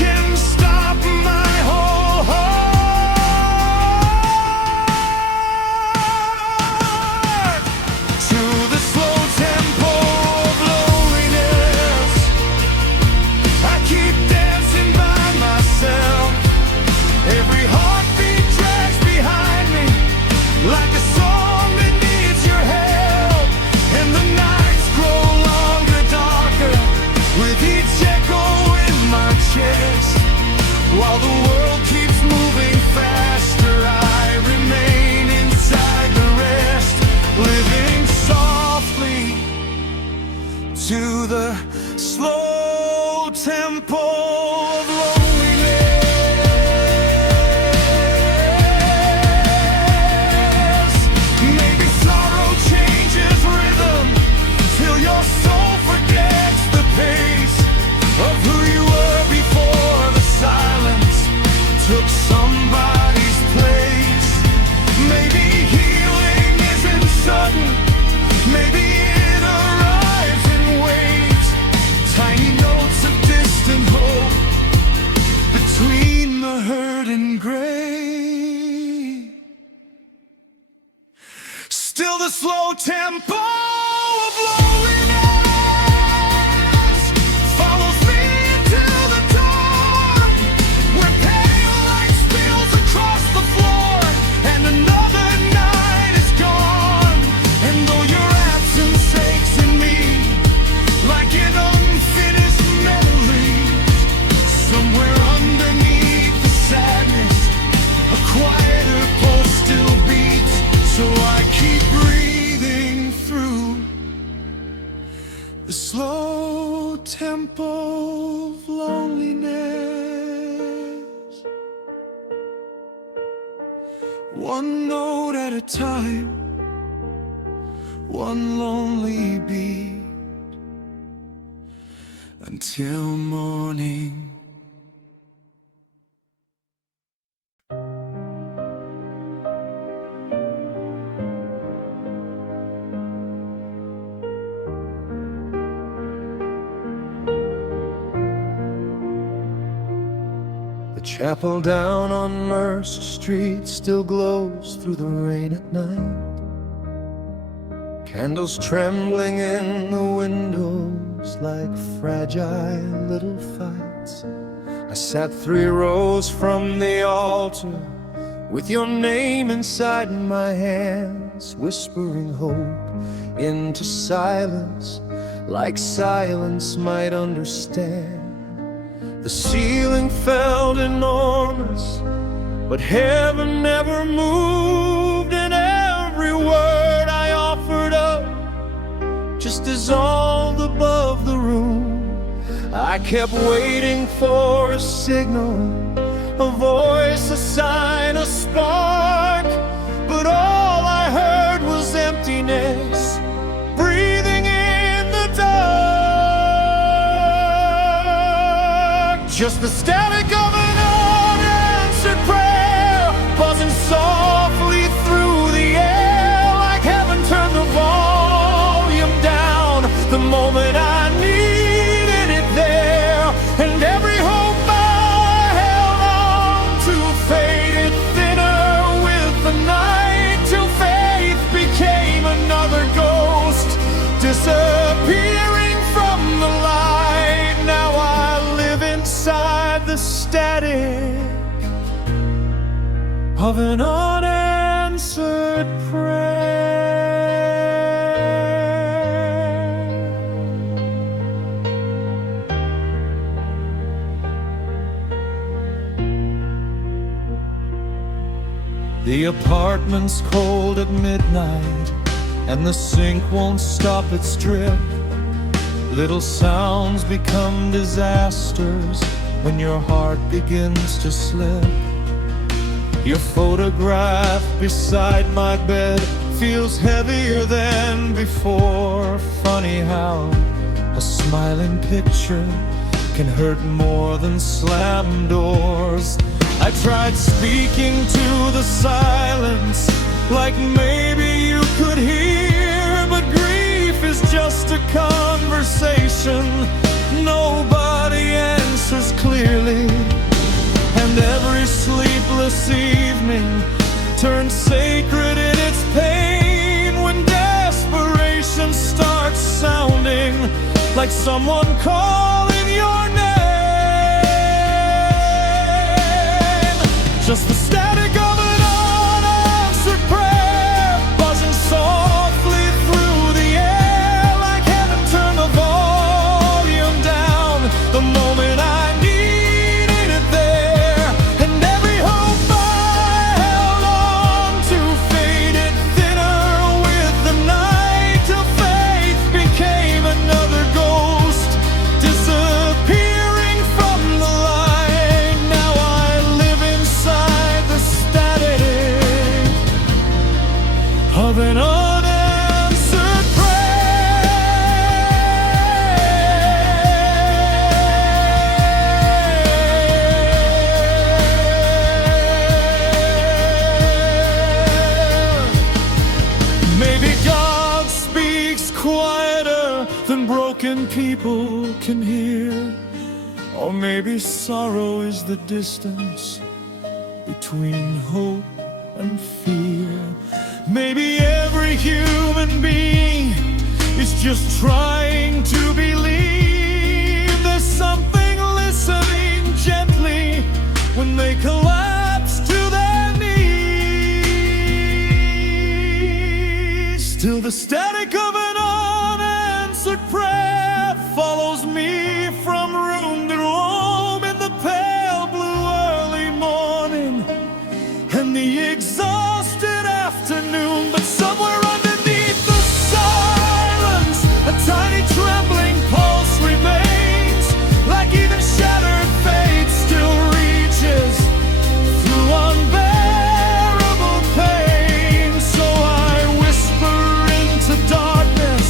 can stop my whole heart. To the slow tempo of loneliness, I keep dancing by myself. Every heartbeat drags behind me, like a song that needs your help. And the nights grow longer, darker, with each echo in my chest. While the world keeps moving faster, I remain inside the rest, living softly to the slow tempo of loneliness. Maybe sorrow changes rhythm till your soul forgets tempo of loneliness follows me to the door, where pale light spills across the floor, and another night is gone. And though your absence aches in me like an unfinished memory, somewhere underneath the sadness a quieter pulse still beats. So I keep breathing through the slow tempo of loneliness, one note at a time, one lonely beat, until morning. The chapel down on Mercer Street still glows through the rain at night, candles trembling in the windows like fragile little fights. I sat 3 rows from the altar with your name inside my hands, whispering hope into silence like silence might understand. The ceiling felt enormous, but heaven never moved, and every word I offered up just dissolved above the room. I kept waiting for a signal, a voice, a sign, a spark, but all I heard was emptiness breathing in the dark. Just the static of an unanswered prayer, buzzing softly through the air, like heaven turned the volume down the moment I needed it there. And every hope I held on to faded thinner with the night, till faith became another ghost, disappearing from the light. Now I live inside the static of an unanswered prayer. The apartment's cold at midnight, and the sink won't stop its drip. Little sounds become disasters when your heart begins to slip. Your photograph beside my bed feels heavier than before. Funny how a smiling picture can hurt more than slammed doors. I tried speaking to the silence, like maybe you could hear, but grief is just a conversation nobody answers clearly. And every sleepless evening turns sacred in its pain, when desperation starts sounding like someone calling your name. Just the static of an unanswered prayer, buzzing softly through the air, like heaven turned the volume down the moment I needed it there. And every hope I held on to faded thinner with the night, till faith became another ghost, disappearing from the light. Now I live inside the static of an unanswered prayer. Maybe God speaks quieter than broken people can hear, or maybe sorrow is the distance between hope and fear. Maybe every human being is just trying to believe there's something listening gently when they collapse to their knees. Still the static of an unanswered prayer follows me from room to room in the pale blue early morning and the exhausted afternoon. But somewhere underneath the silence, a tiny trembling pulse remains, like even shattered fate still reaches through unbearable pain. So I whisper into darkness,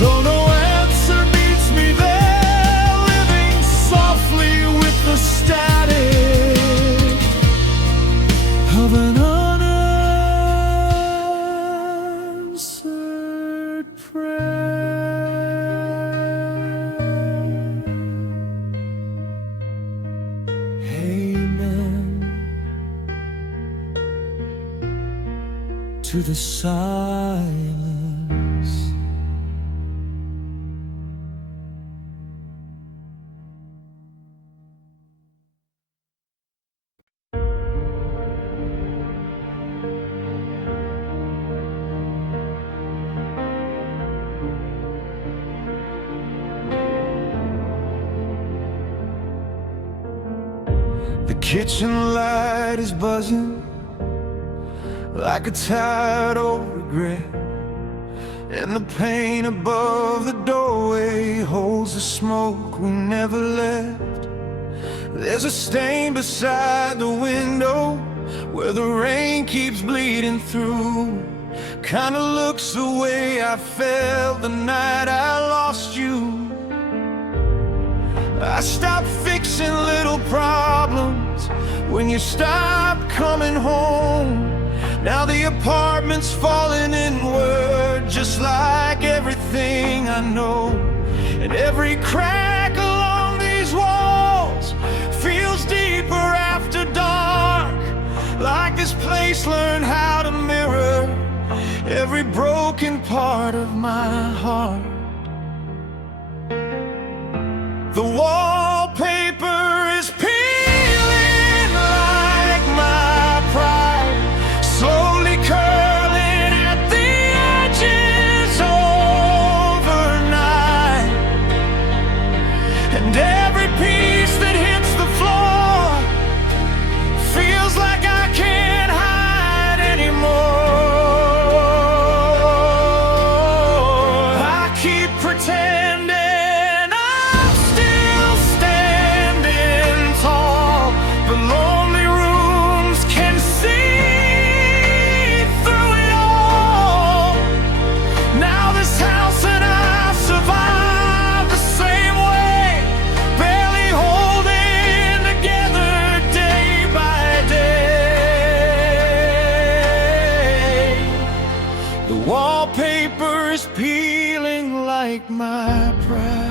though no answer meets me there, living softly with the static of an unanswered prayer. Amen to the silence. The kitchen light is buzzing like a tired old regret, and the paint above the doorway holds the smoke we never left. There's a stain beside the window where the rain keeps bleeding through. Kinda looks the way I felt the night I lost you. I stopped fixing little problems when you stopped coming home. Now the apartment's falling inward, just like everything I know. And every crack along these walls feels deeper after dark, like this place learned how to mirror every broken part of my heart. The wallpaper is peeling like my pride, slowly curling at the edges overnight. And every piece that hits the floor feels like I can't hide anymore. I keep pretending peeling like my pride.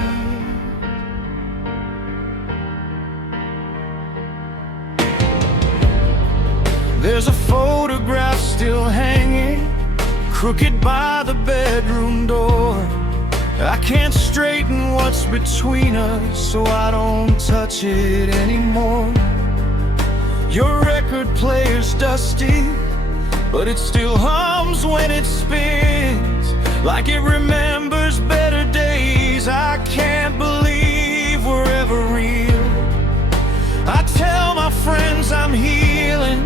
There's a photograph still hanging crooked by the bedroom door. I can't straighten what's between us, so I don't touch it anymore. Your record player's dusty, but it still hums when it spins, like it remembers better days. I can't believe we're ever real. I tell my friends I'm healing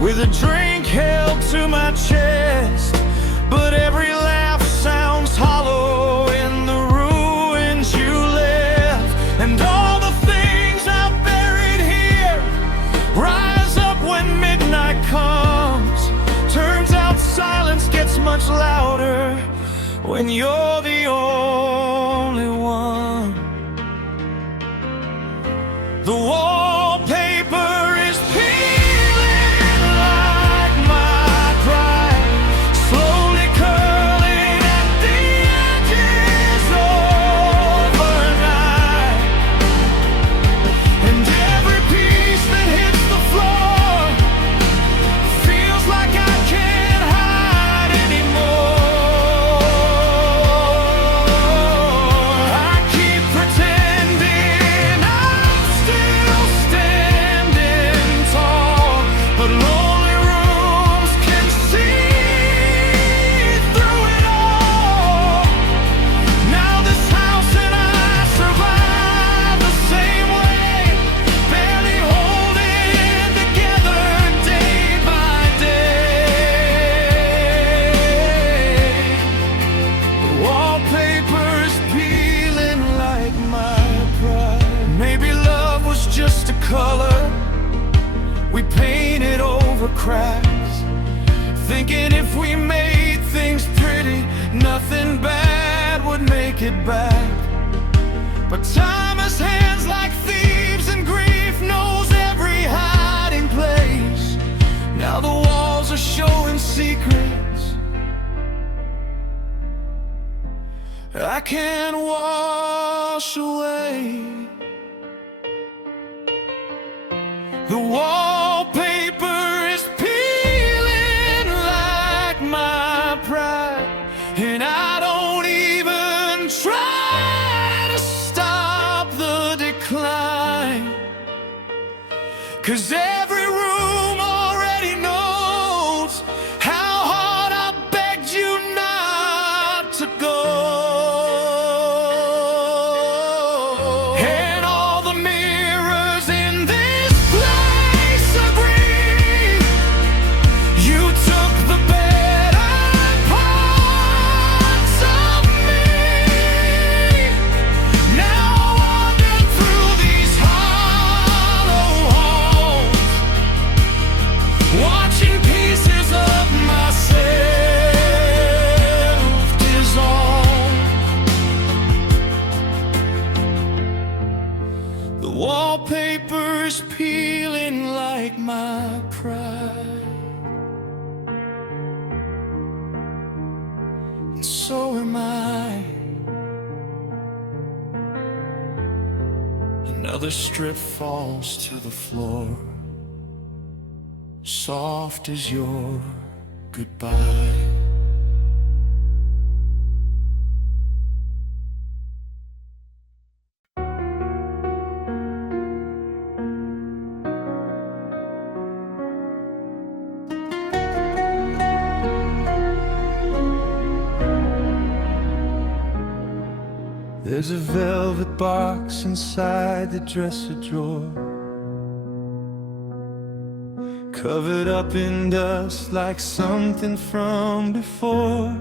with a drink held to my chest, but every laugh sounds hollow in the ruins you left. And all the things I've buried here rise up when midnight comes. Turns out silence gets much louder when you're the only one. The wallpaper is peeling like my pride, slowly curling at the edges overnight. And every piece that hits the floor feels like I can't hide painted over cracks, thinking if we made things pretty, nothing bad would make it back. But time has hands like thieves, and grief knows every hiding place. Now the walls are showing secrets I can't wash away. The wallpaper is peeling like my pride, and I don't even try to stop the decline, 'cause every room already knows how hard I begged you not to go. And all the mirrors in this place agree, you took the better parts of me. Now I wander through these hollow halls, watching pieces of myself dissolve. The wallpaper's peeling like my pride, and so am I. Another strip falls to the floor, soft as your goodbye. There's a velvet box inside the dresser drawer, covered up in dust like something from before.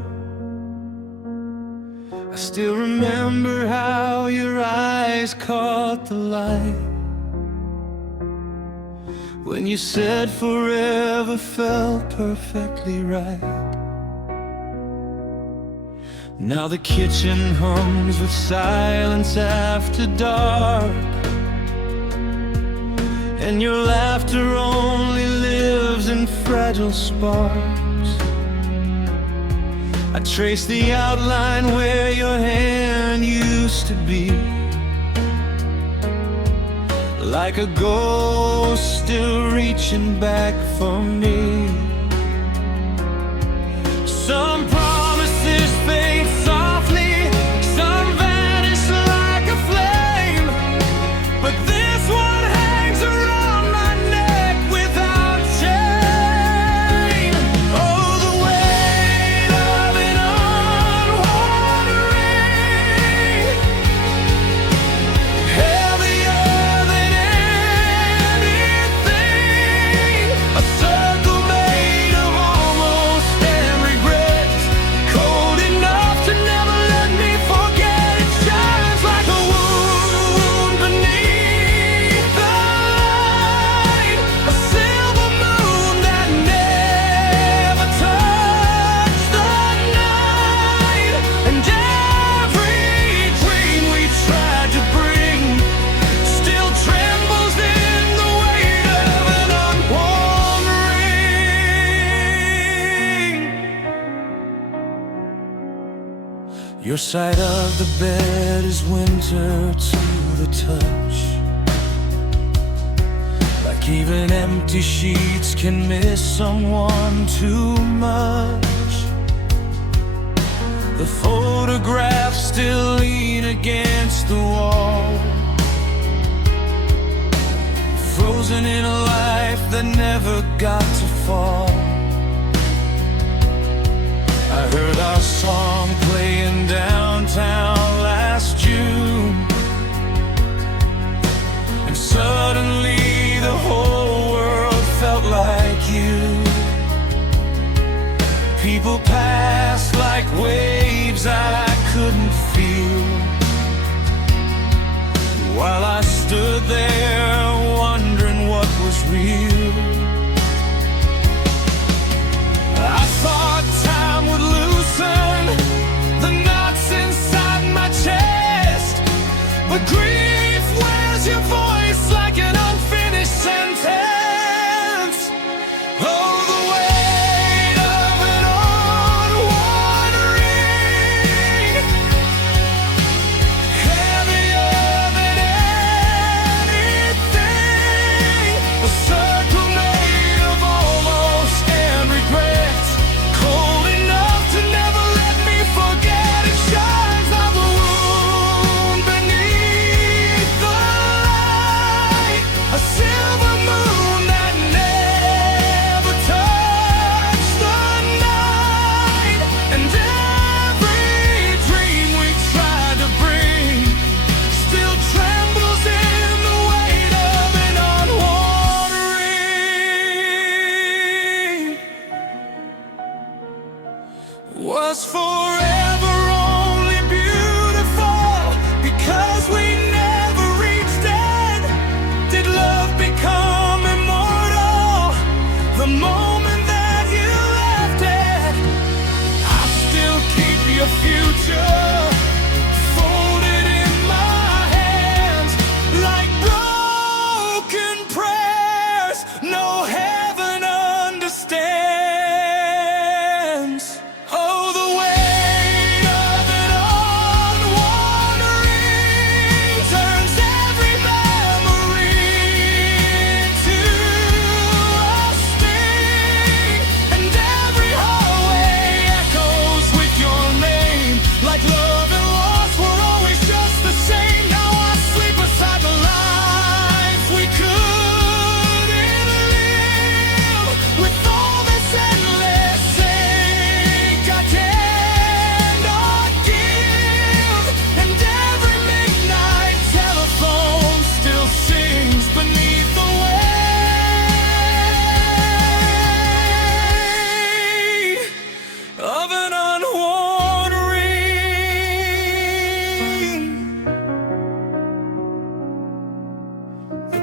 I still remember how your eyes caught the light when you said forever felt perfectly right. Now the kitchen hums with silence after dark, and your laughter only lives in fragile sparks. I trace the outline where your hand used to be, like a ghost still reaching back for me. Some promises fade softly, some vanish like a flame, but this one hangs around my neck without chain. Oh, the weight of an unworn ring, heavier than anything, a circle made of almost and regrets, cold enough to never let me forget. It shines like a wound beneath the light, a silver moon that never touched the night. And every dream we tried to bring still trembles in the weight of an unworn ring. Your side of the bed is winter to the touch, like even empty sheets can miss someone too much. The photographs still lean against the wall, frozen in a life that never got to fall. I heard our song playing downtown last June, and suddenly the whole world felt like you. People passed like waves I couldn't feel, while I stood there wondering what was real.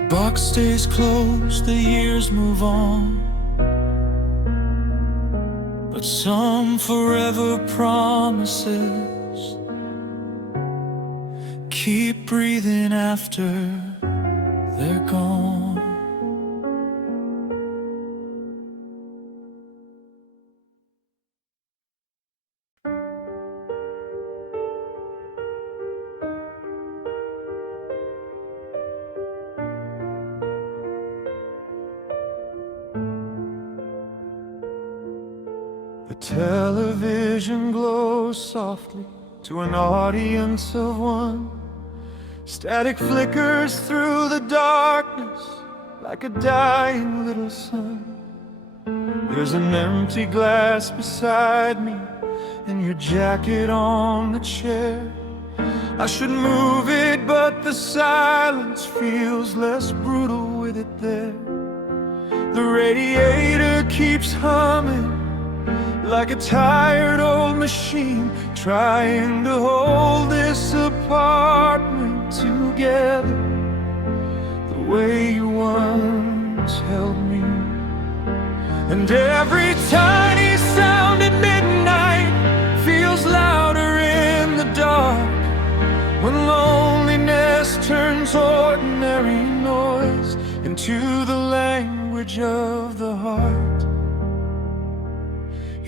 box stays closed, the years move on, but some forever promises keep breathing after they're gone. The television glows softly to an audience of one. Static flickers through the darkness like a dying little sun. There's an empty glass beside me and your jacket on the chair. I should move it, but the silence feels less brutal with it there. The radiator keeps humming like a tired old machine, trying to hold this apartment together the way you once held me. And every tiny sound at midnight feels louder in the dark, when loneliness turns ordinary noise into the language of the heart.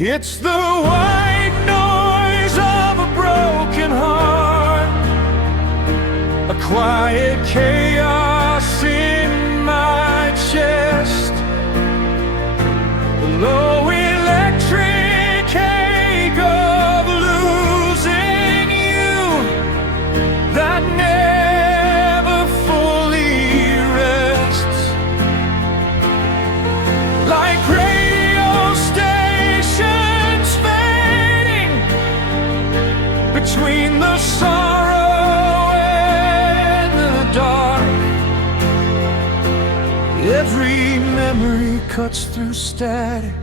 It's the white noise of a broken heart, a quiet chaos in my chest, the low electric ache of losing you that never fully rests. Like radio stations fading between the sorrow and the dark, every memory cuts through static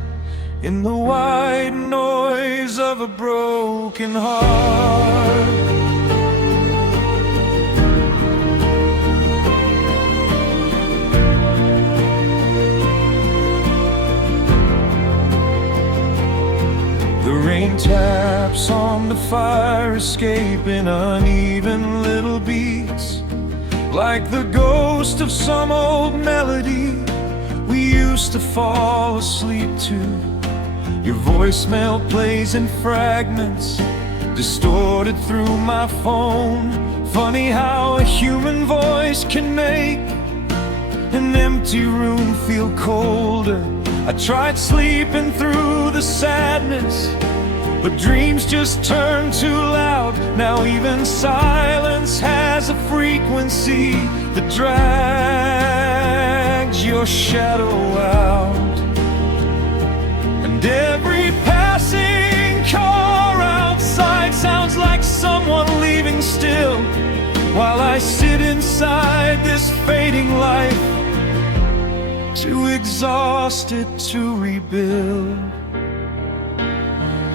in the white noise of a broken heart. The rain taps on the fire escape in uneven little beats, like the ghost of some old melody we used to fall asleep to. Your voicemail plays in fragments, distorted through my phone. Funny how a human voice can make an empty room feel colder. I tried sleeping through the sadness, but dreams just turn too loud. Now even silence has a frequency that drags your shadow out. And every passing car outside sounds like someone leaving still, while I sit inside this fading life, too exhausted to rebuild.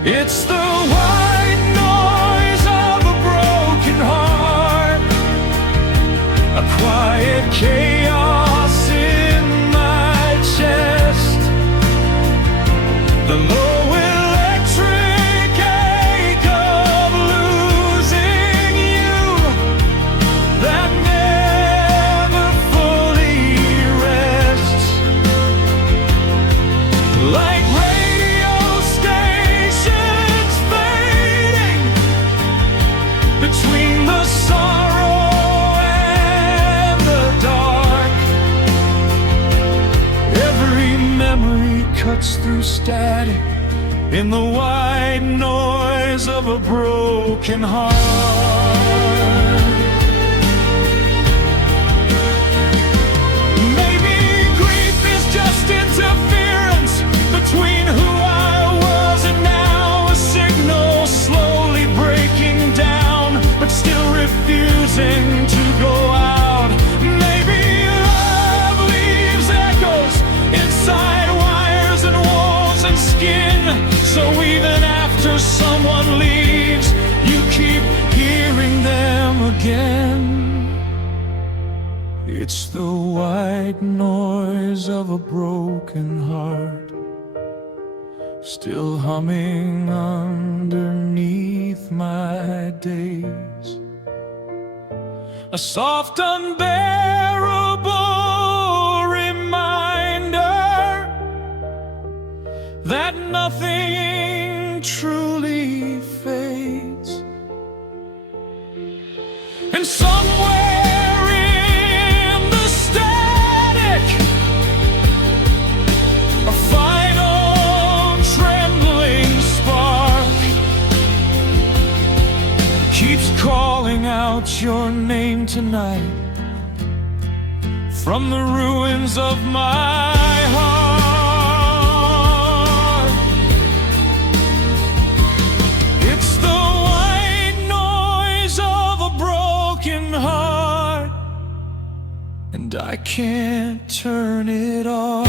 It's the white noise of a broken heart, a quiet chaos in my chest, the low electric ache of losing you that never fully rests. Like radio stations fading between the sorrow and the dark, every memory cuts through static in the white noise of a broken heart. Maybe grief is just interference between who I was and now, a signal slowly breaking down, but still refusing to go out. Maybe love leaves echoes inside wires and walls and skin, so even after someone leaves, you keep hearing them It's the white noise of a broken heart, still humming underneath my days. A soft, unbearable reminder that nothing truly fades. And somewhere in the static, a final trembling spark keeps calling out your name tonight from the ruins of my heart. It's the white noise of a broken heart, and I can't turn it off.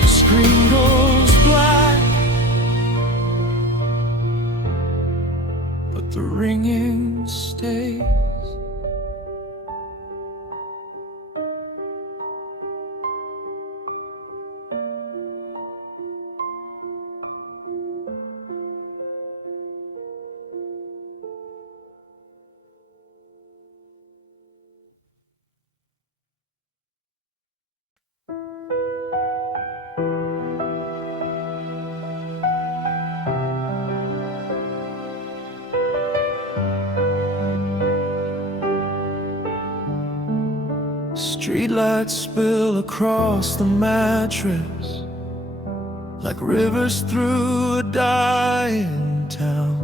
The screen goes black, but the ringing stays. Streetlights spill across the mattress like rivers through a dying town.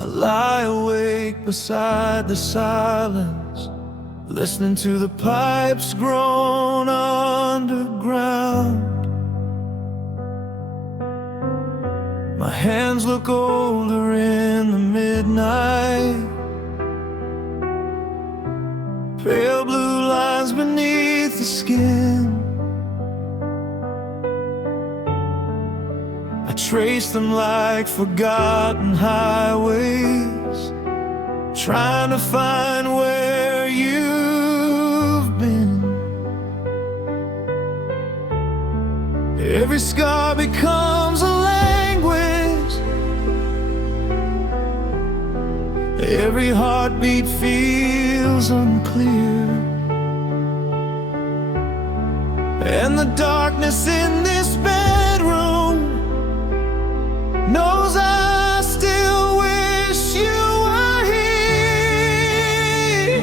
I lie awake beside the silence, listening to the pipes grown underground. My hands look older in the midnight, pale blue lines beneath the skin. I trace them like forgotten highways, trying to find where you've been. Every scar becomes a language, every heartbeat feels unclear, and the darkness in this bedroom knows I still wish you were here.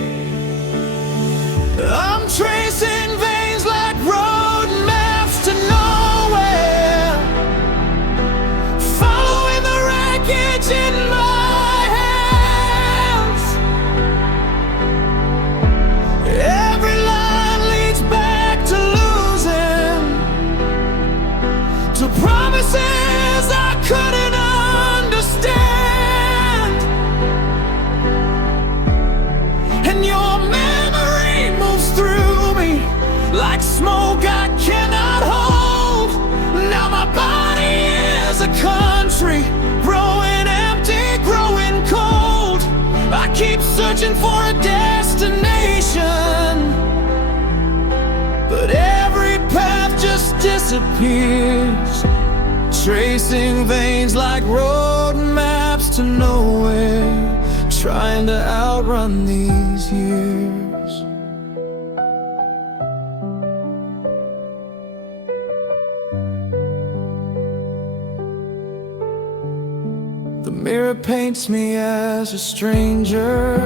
I'm tracing veins like road maps to nowhere, following the wreckage in my hands. Every line leads back to losing, to promises I couldn't understand. And your memory moves through me like smoke I cannot hold. Now my body is a country, growing empty, growing cold. I keep searching for a destination, but every path just disappears, tracing veins like road maps to nowhere, trying to outrun these years. The mirror paints me as a stranger,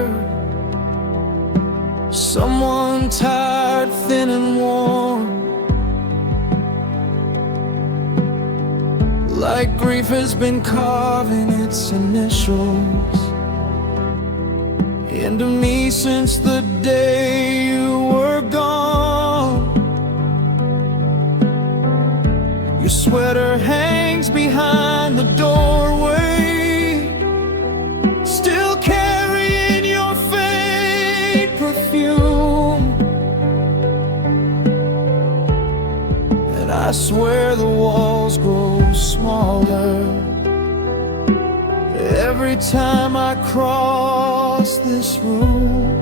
someone tired, thin and worn, like grief has been carving its initials into me since the day you were gone. Your sweater hangs behind the doorway, still carrying your fade perfume. And I swear the walls grow small smaller every time I cross this room.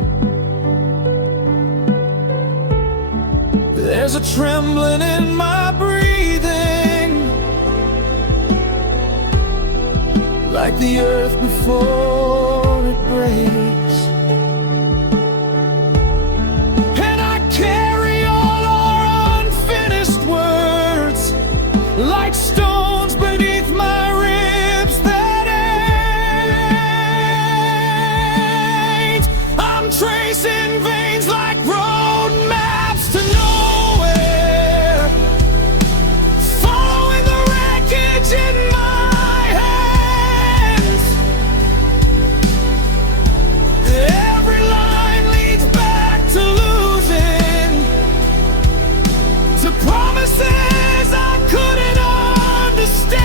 There's a trembling in my breathing, like the earth before it breaks. And I carry all our unfinished words like stones beneath my ribs that ain't. I'm tracing veins like road maps to nowhere, following the wreckage in my hands. Every line leads back to losing, to promises I couldn't understand.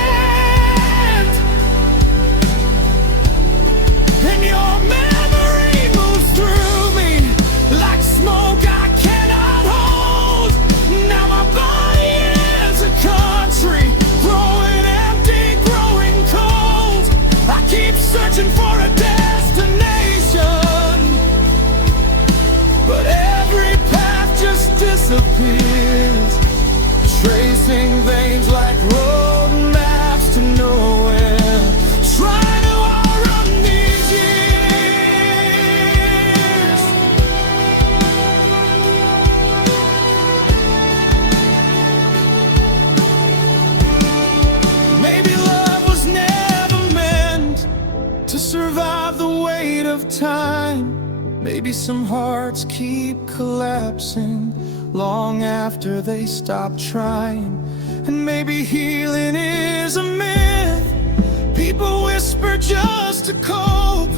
And your memory moves through me like smoke I cannot hold. Now my body is a country, growing empty, growing cold. I keep searching for a destination, but every path just disappears, tracing veins like road maps to nowhere, trying to outrun these years. Maybe love was never meant to survive the weight of time. Maybe some hearts keep collapsing long after they stop trying. And maybe healing is a myth people whisper just to cope,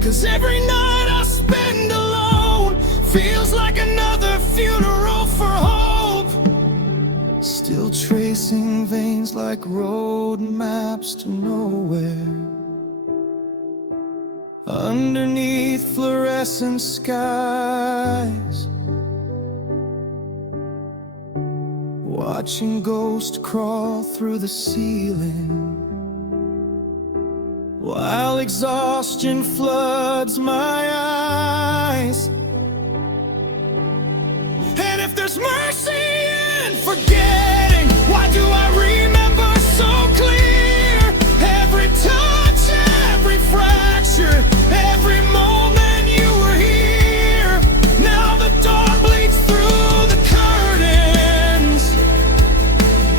'cause every night I spend alone feels like another funeral for hope. Still tracing veins like road maps to nowhere, underneath fluorescent skies, watching ghosts crawl through the ceiling, while exhaustion floods my eyes. And if there's mercy in forgetting, why do I remember so clear? Every touch, every fracture, every moment you were here. Now the dawn bleeds through the curtains,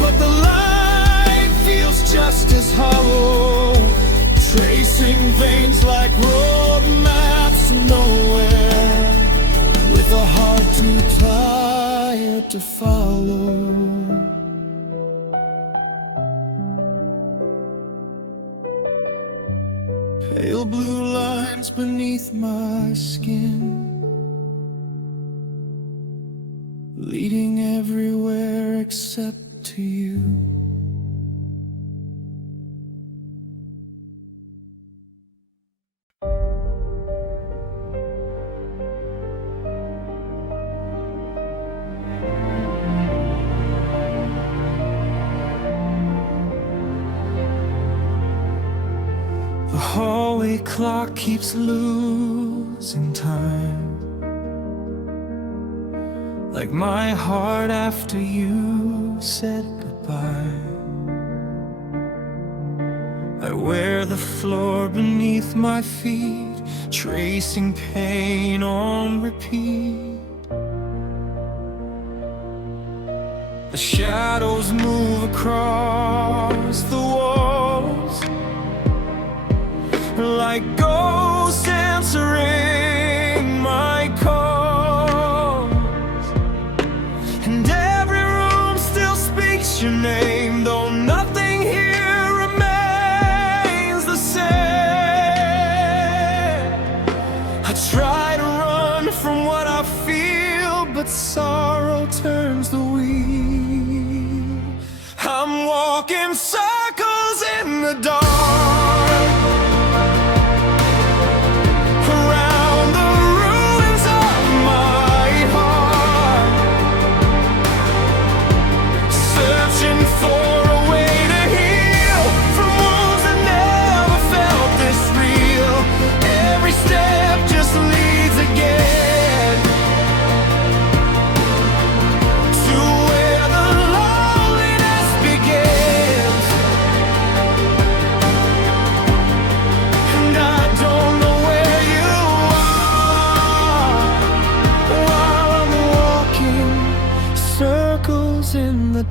but the light feels just as hollow, tracing veins like road maps to nowhere, with a heart too tired to follow. Pale blue lines beneath my skin, leading everywhere except to you. The hallway clock keeps losing time, like my heart after you said goodbye. I wear the floor beneath my feet, tracing pain on repeat. The shadows move across the walls, like ghosts answering my calls. And every room still speaks your name, though nothing here remains the same. I try to run from what I feel, but sorrow turns the wheel. I'm walking circles in the dark, around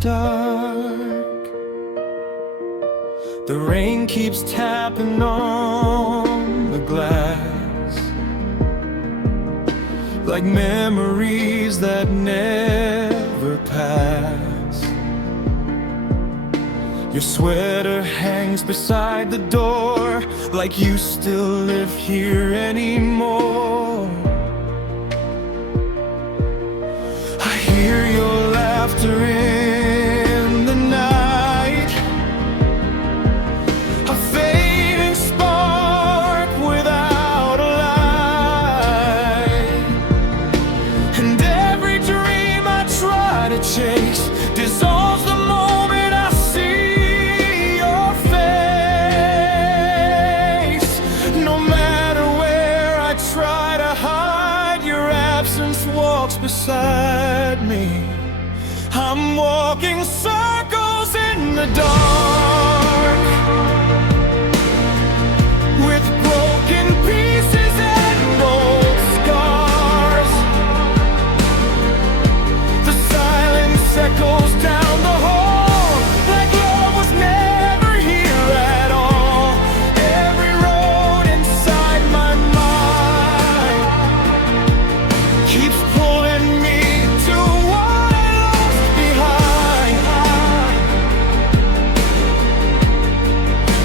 dark. The rain keeps tapping on the glass, like memories that never pass. Your sweater hangs beside the door, like you still live here anymore. I hear your laughter in the night, a fading spark without a light. And every dream I try to chase dissolves the moment I see your face. No matter where I try to hide, your absence walks beside me. I'm walking circles in the dark, with broken pieces and old scars. The silence echoes down the hall, like love was never here at all. Every road inside my mind keeps pulling me to what I lost behind.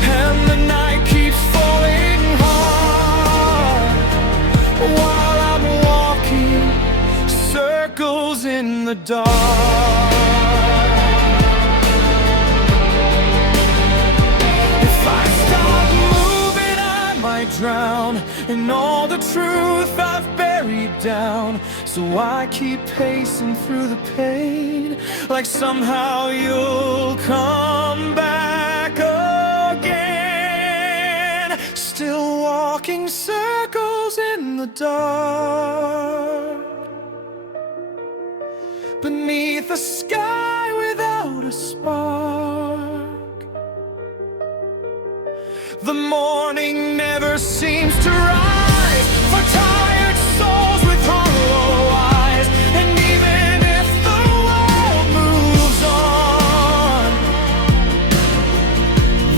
And the night keeps falling hard, while I'm walking circles in the dark. If I stop moving, I might drown in all the truth I've buried down. So I keep pacing through the pain, like somehow you'll come back again. Still walking circles in the dark, beneath a sky without a spark. The morning never seems to rise for tired souls with hollow eyes. And even if the world moves on,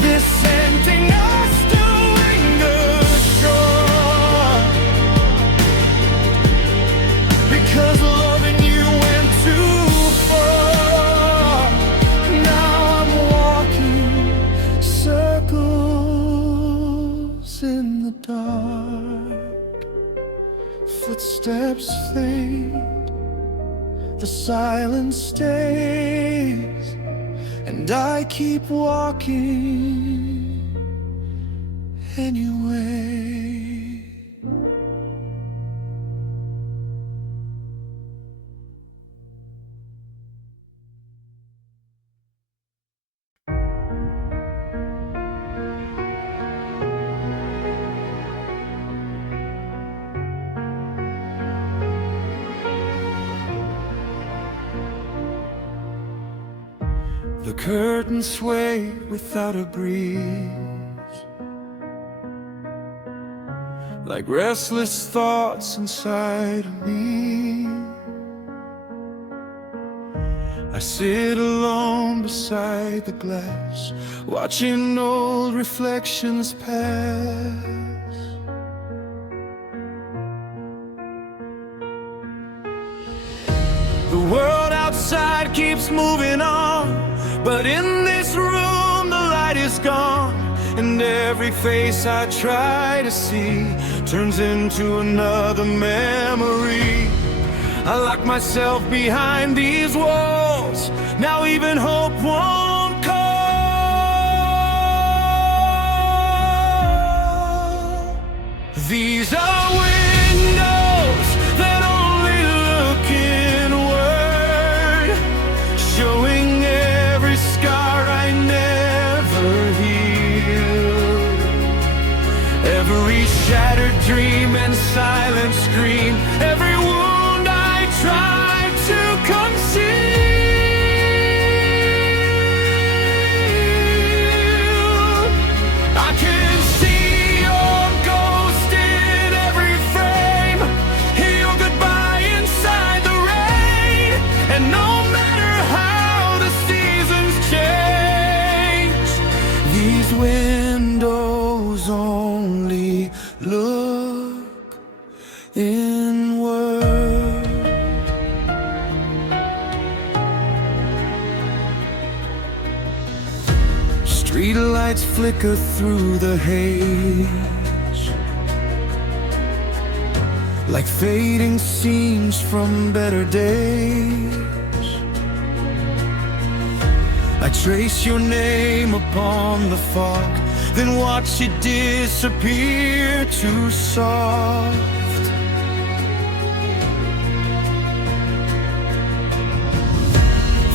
this emptiness still lingers strong. Because loving you went too far. Now I'm walking circles in the dark. Footsteps fade, the silence stays, and I keep walking anyway. The curtains sway without a breeze, like restless thoughts inside of me. I sit alone beside the glass, watching old reflections pass. The world outside keeps moving on, but in this room the light is gone. And every face I try to see turns into another memory. I lock myself behind these walls, now even hope won't call. These are windows that only look inward, showing every scar I never healed, every shattered dream and silent scream, every wound I tried to conceal. I can see your ghost in every frame, hear your goodbye inside the rain. And no matter how the these windows only look inward. Street lights flicker through the haze, like fading scenes from better days. I trace your name upon the fog, then watch it disappear too soft.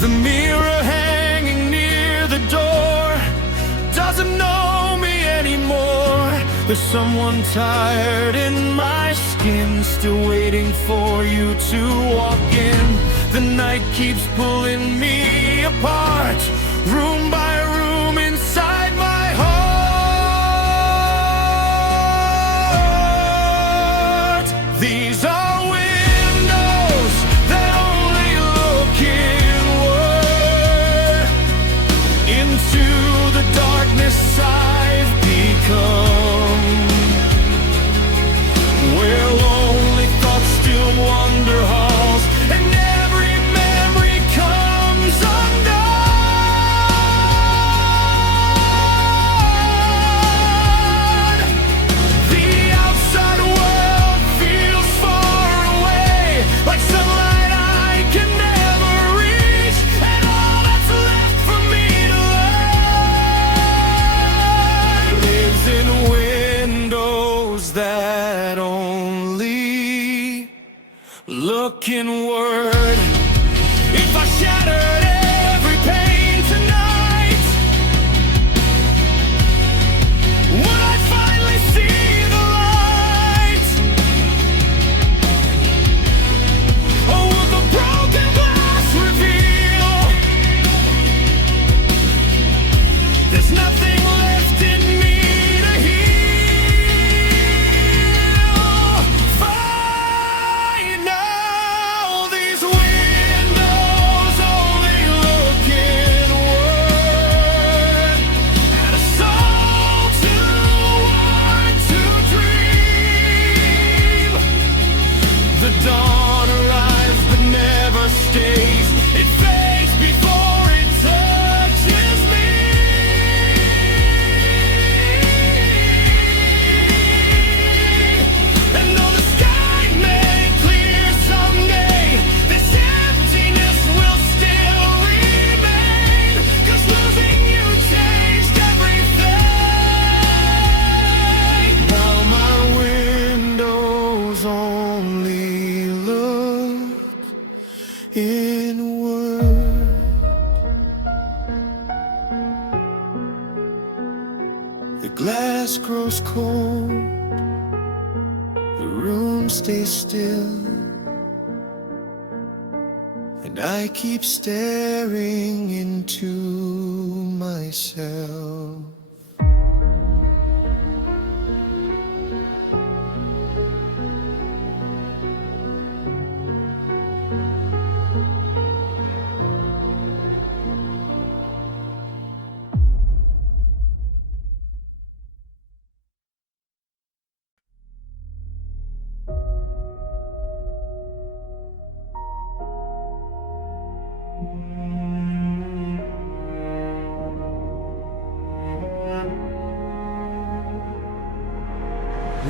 The mirror hanging near the door doesn't know me anymore. There's someone tired in my skin, still waiting for you to walk in. The night keeps pulling me apart, room by room inside my heart. These are windows that only look inward, into the darkness I've become, where lonely thoughts still wander halls, and every memory comes undone. The outside world feels far away, like sunlight I can never reach, and all that's left for me to learn lives in windows that only look inward. If I shattered every pane tonight, would I finally see the light? Or would the broken glass reveal there's nothing left in me to heal? Fine now, these windows only look inward, and a soul too worn to dream. The dawn arrives but never stays. It fades before it touches me. And though the sky may clear someday, this emptiness will still remain, 'cause losing you changed everything. Now my windows only look inward. The glass grows cold, the room stays still, and I keep staring into myself.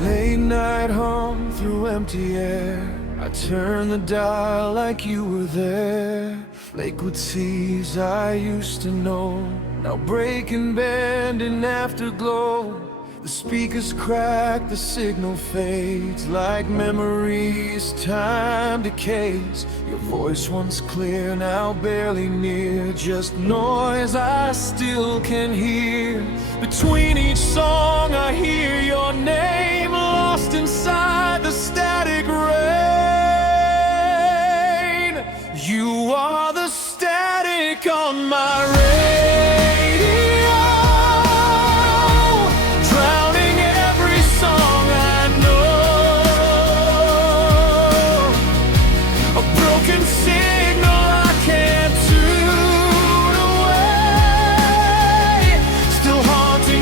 Late night hum through empty air, I turn the dial like you were there. Lakewood seas I used to know, now break and bend in afterglow. The speakers crack, the signal fades, like memories time decays. Your voice once clear, now barely near, just noise I still can hear. Between each song I hear your name, lost inside the static rain. You are the static on my radio, drowning every song I know. A broken signal I can't tune away, still haunting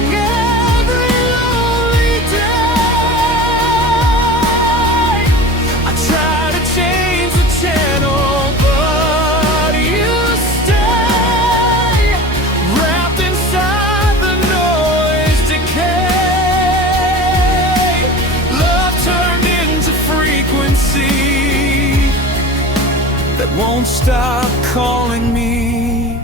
that won't stop calling me.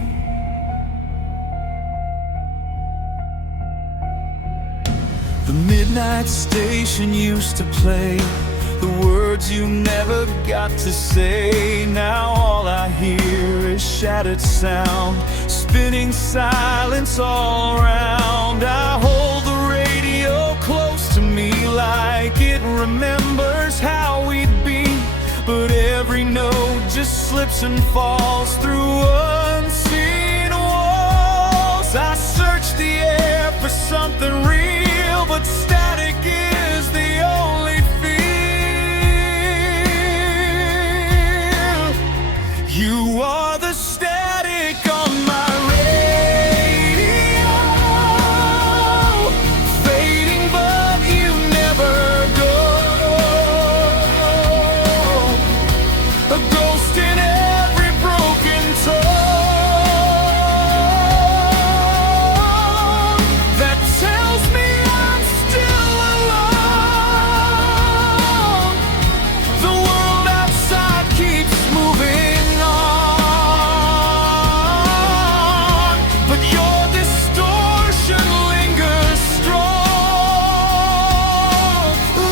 The midnight station used to play the words you never got to say. Now all I hear is shattered sound, spinning silence all around. I hold the radio close to me like it remembers how we'd be, but every note just slips and falls through unseen walls. I search the air for something real, but static is the only feel. You are the static on my radio, fading but you never go. A ghost in every broken tone that tells me I'm still alone. The world outside keeps moving on, but your distortion lingers strong.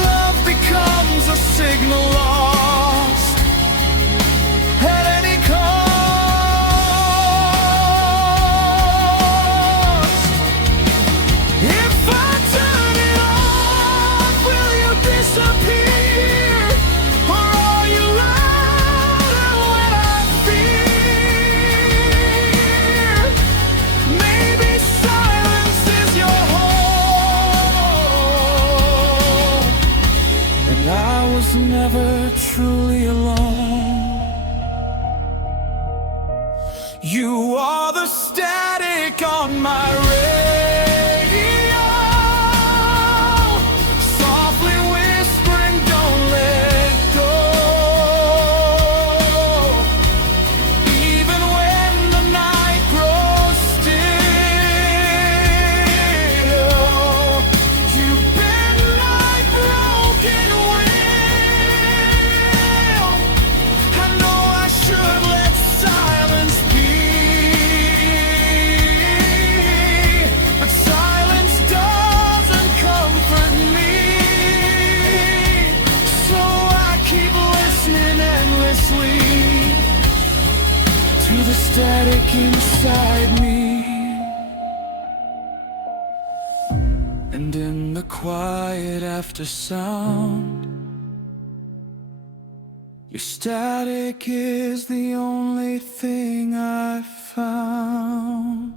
Love becomes a signal lost at any cost. If I turn it off, will you disappear? Or are you louder when I fear? Maybe silence is your home, and I was never truly alone. You are the static on my radio, softly whispering, don't let go. Even when the night grows still, you've been my broken will. I know I should let silence be, but silence doesn't comfort me. So I keep listening endlessly to the static inside me. And in the quiet after sound, your static is the only thing I found.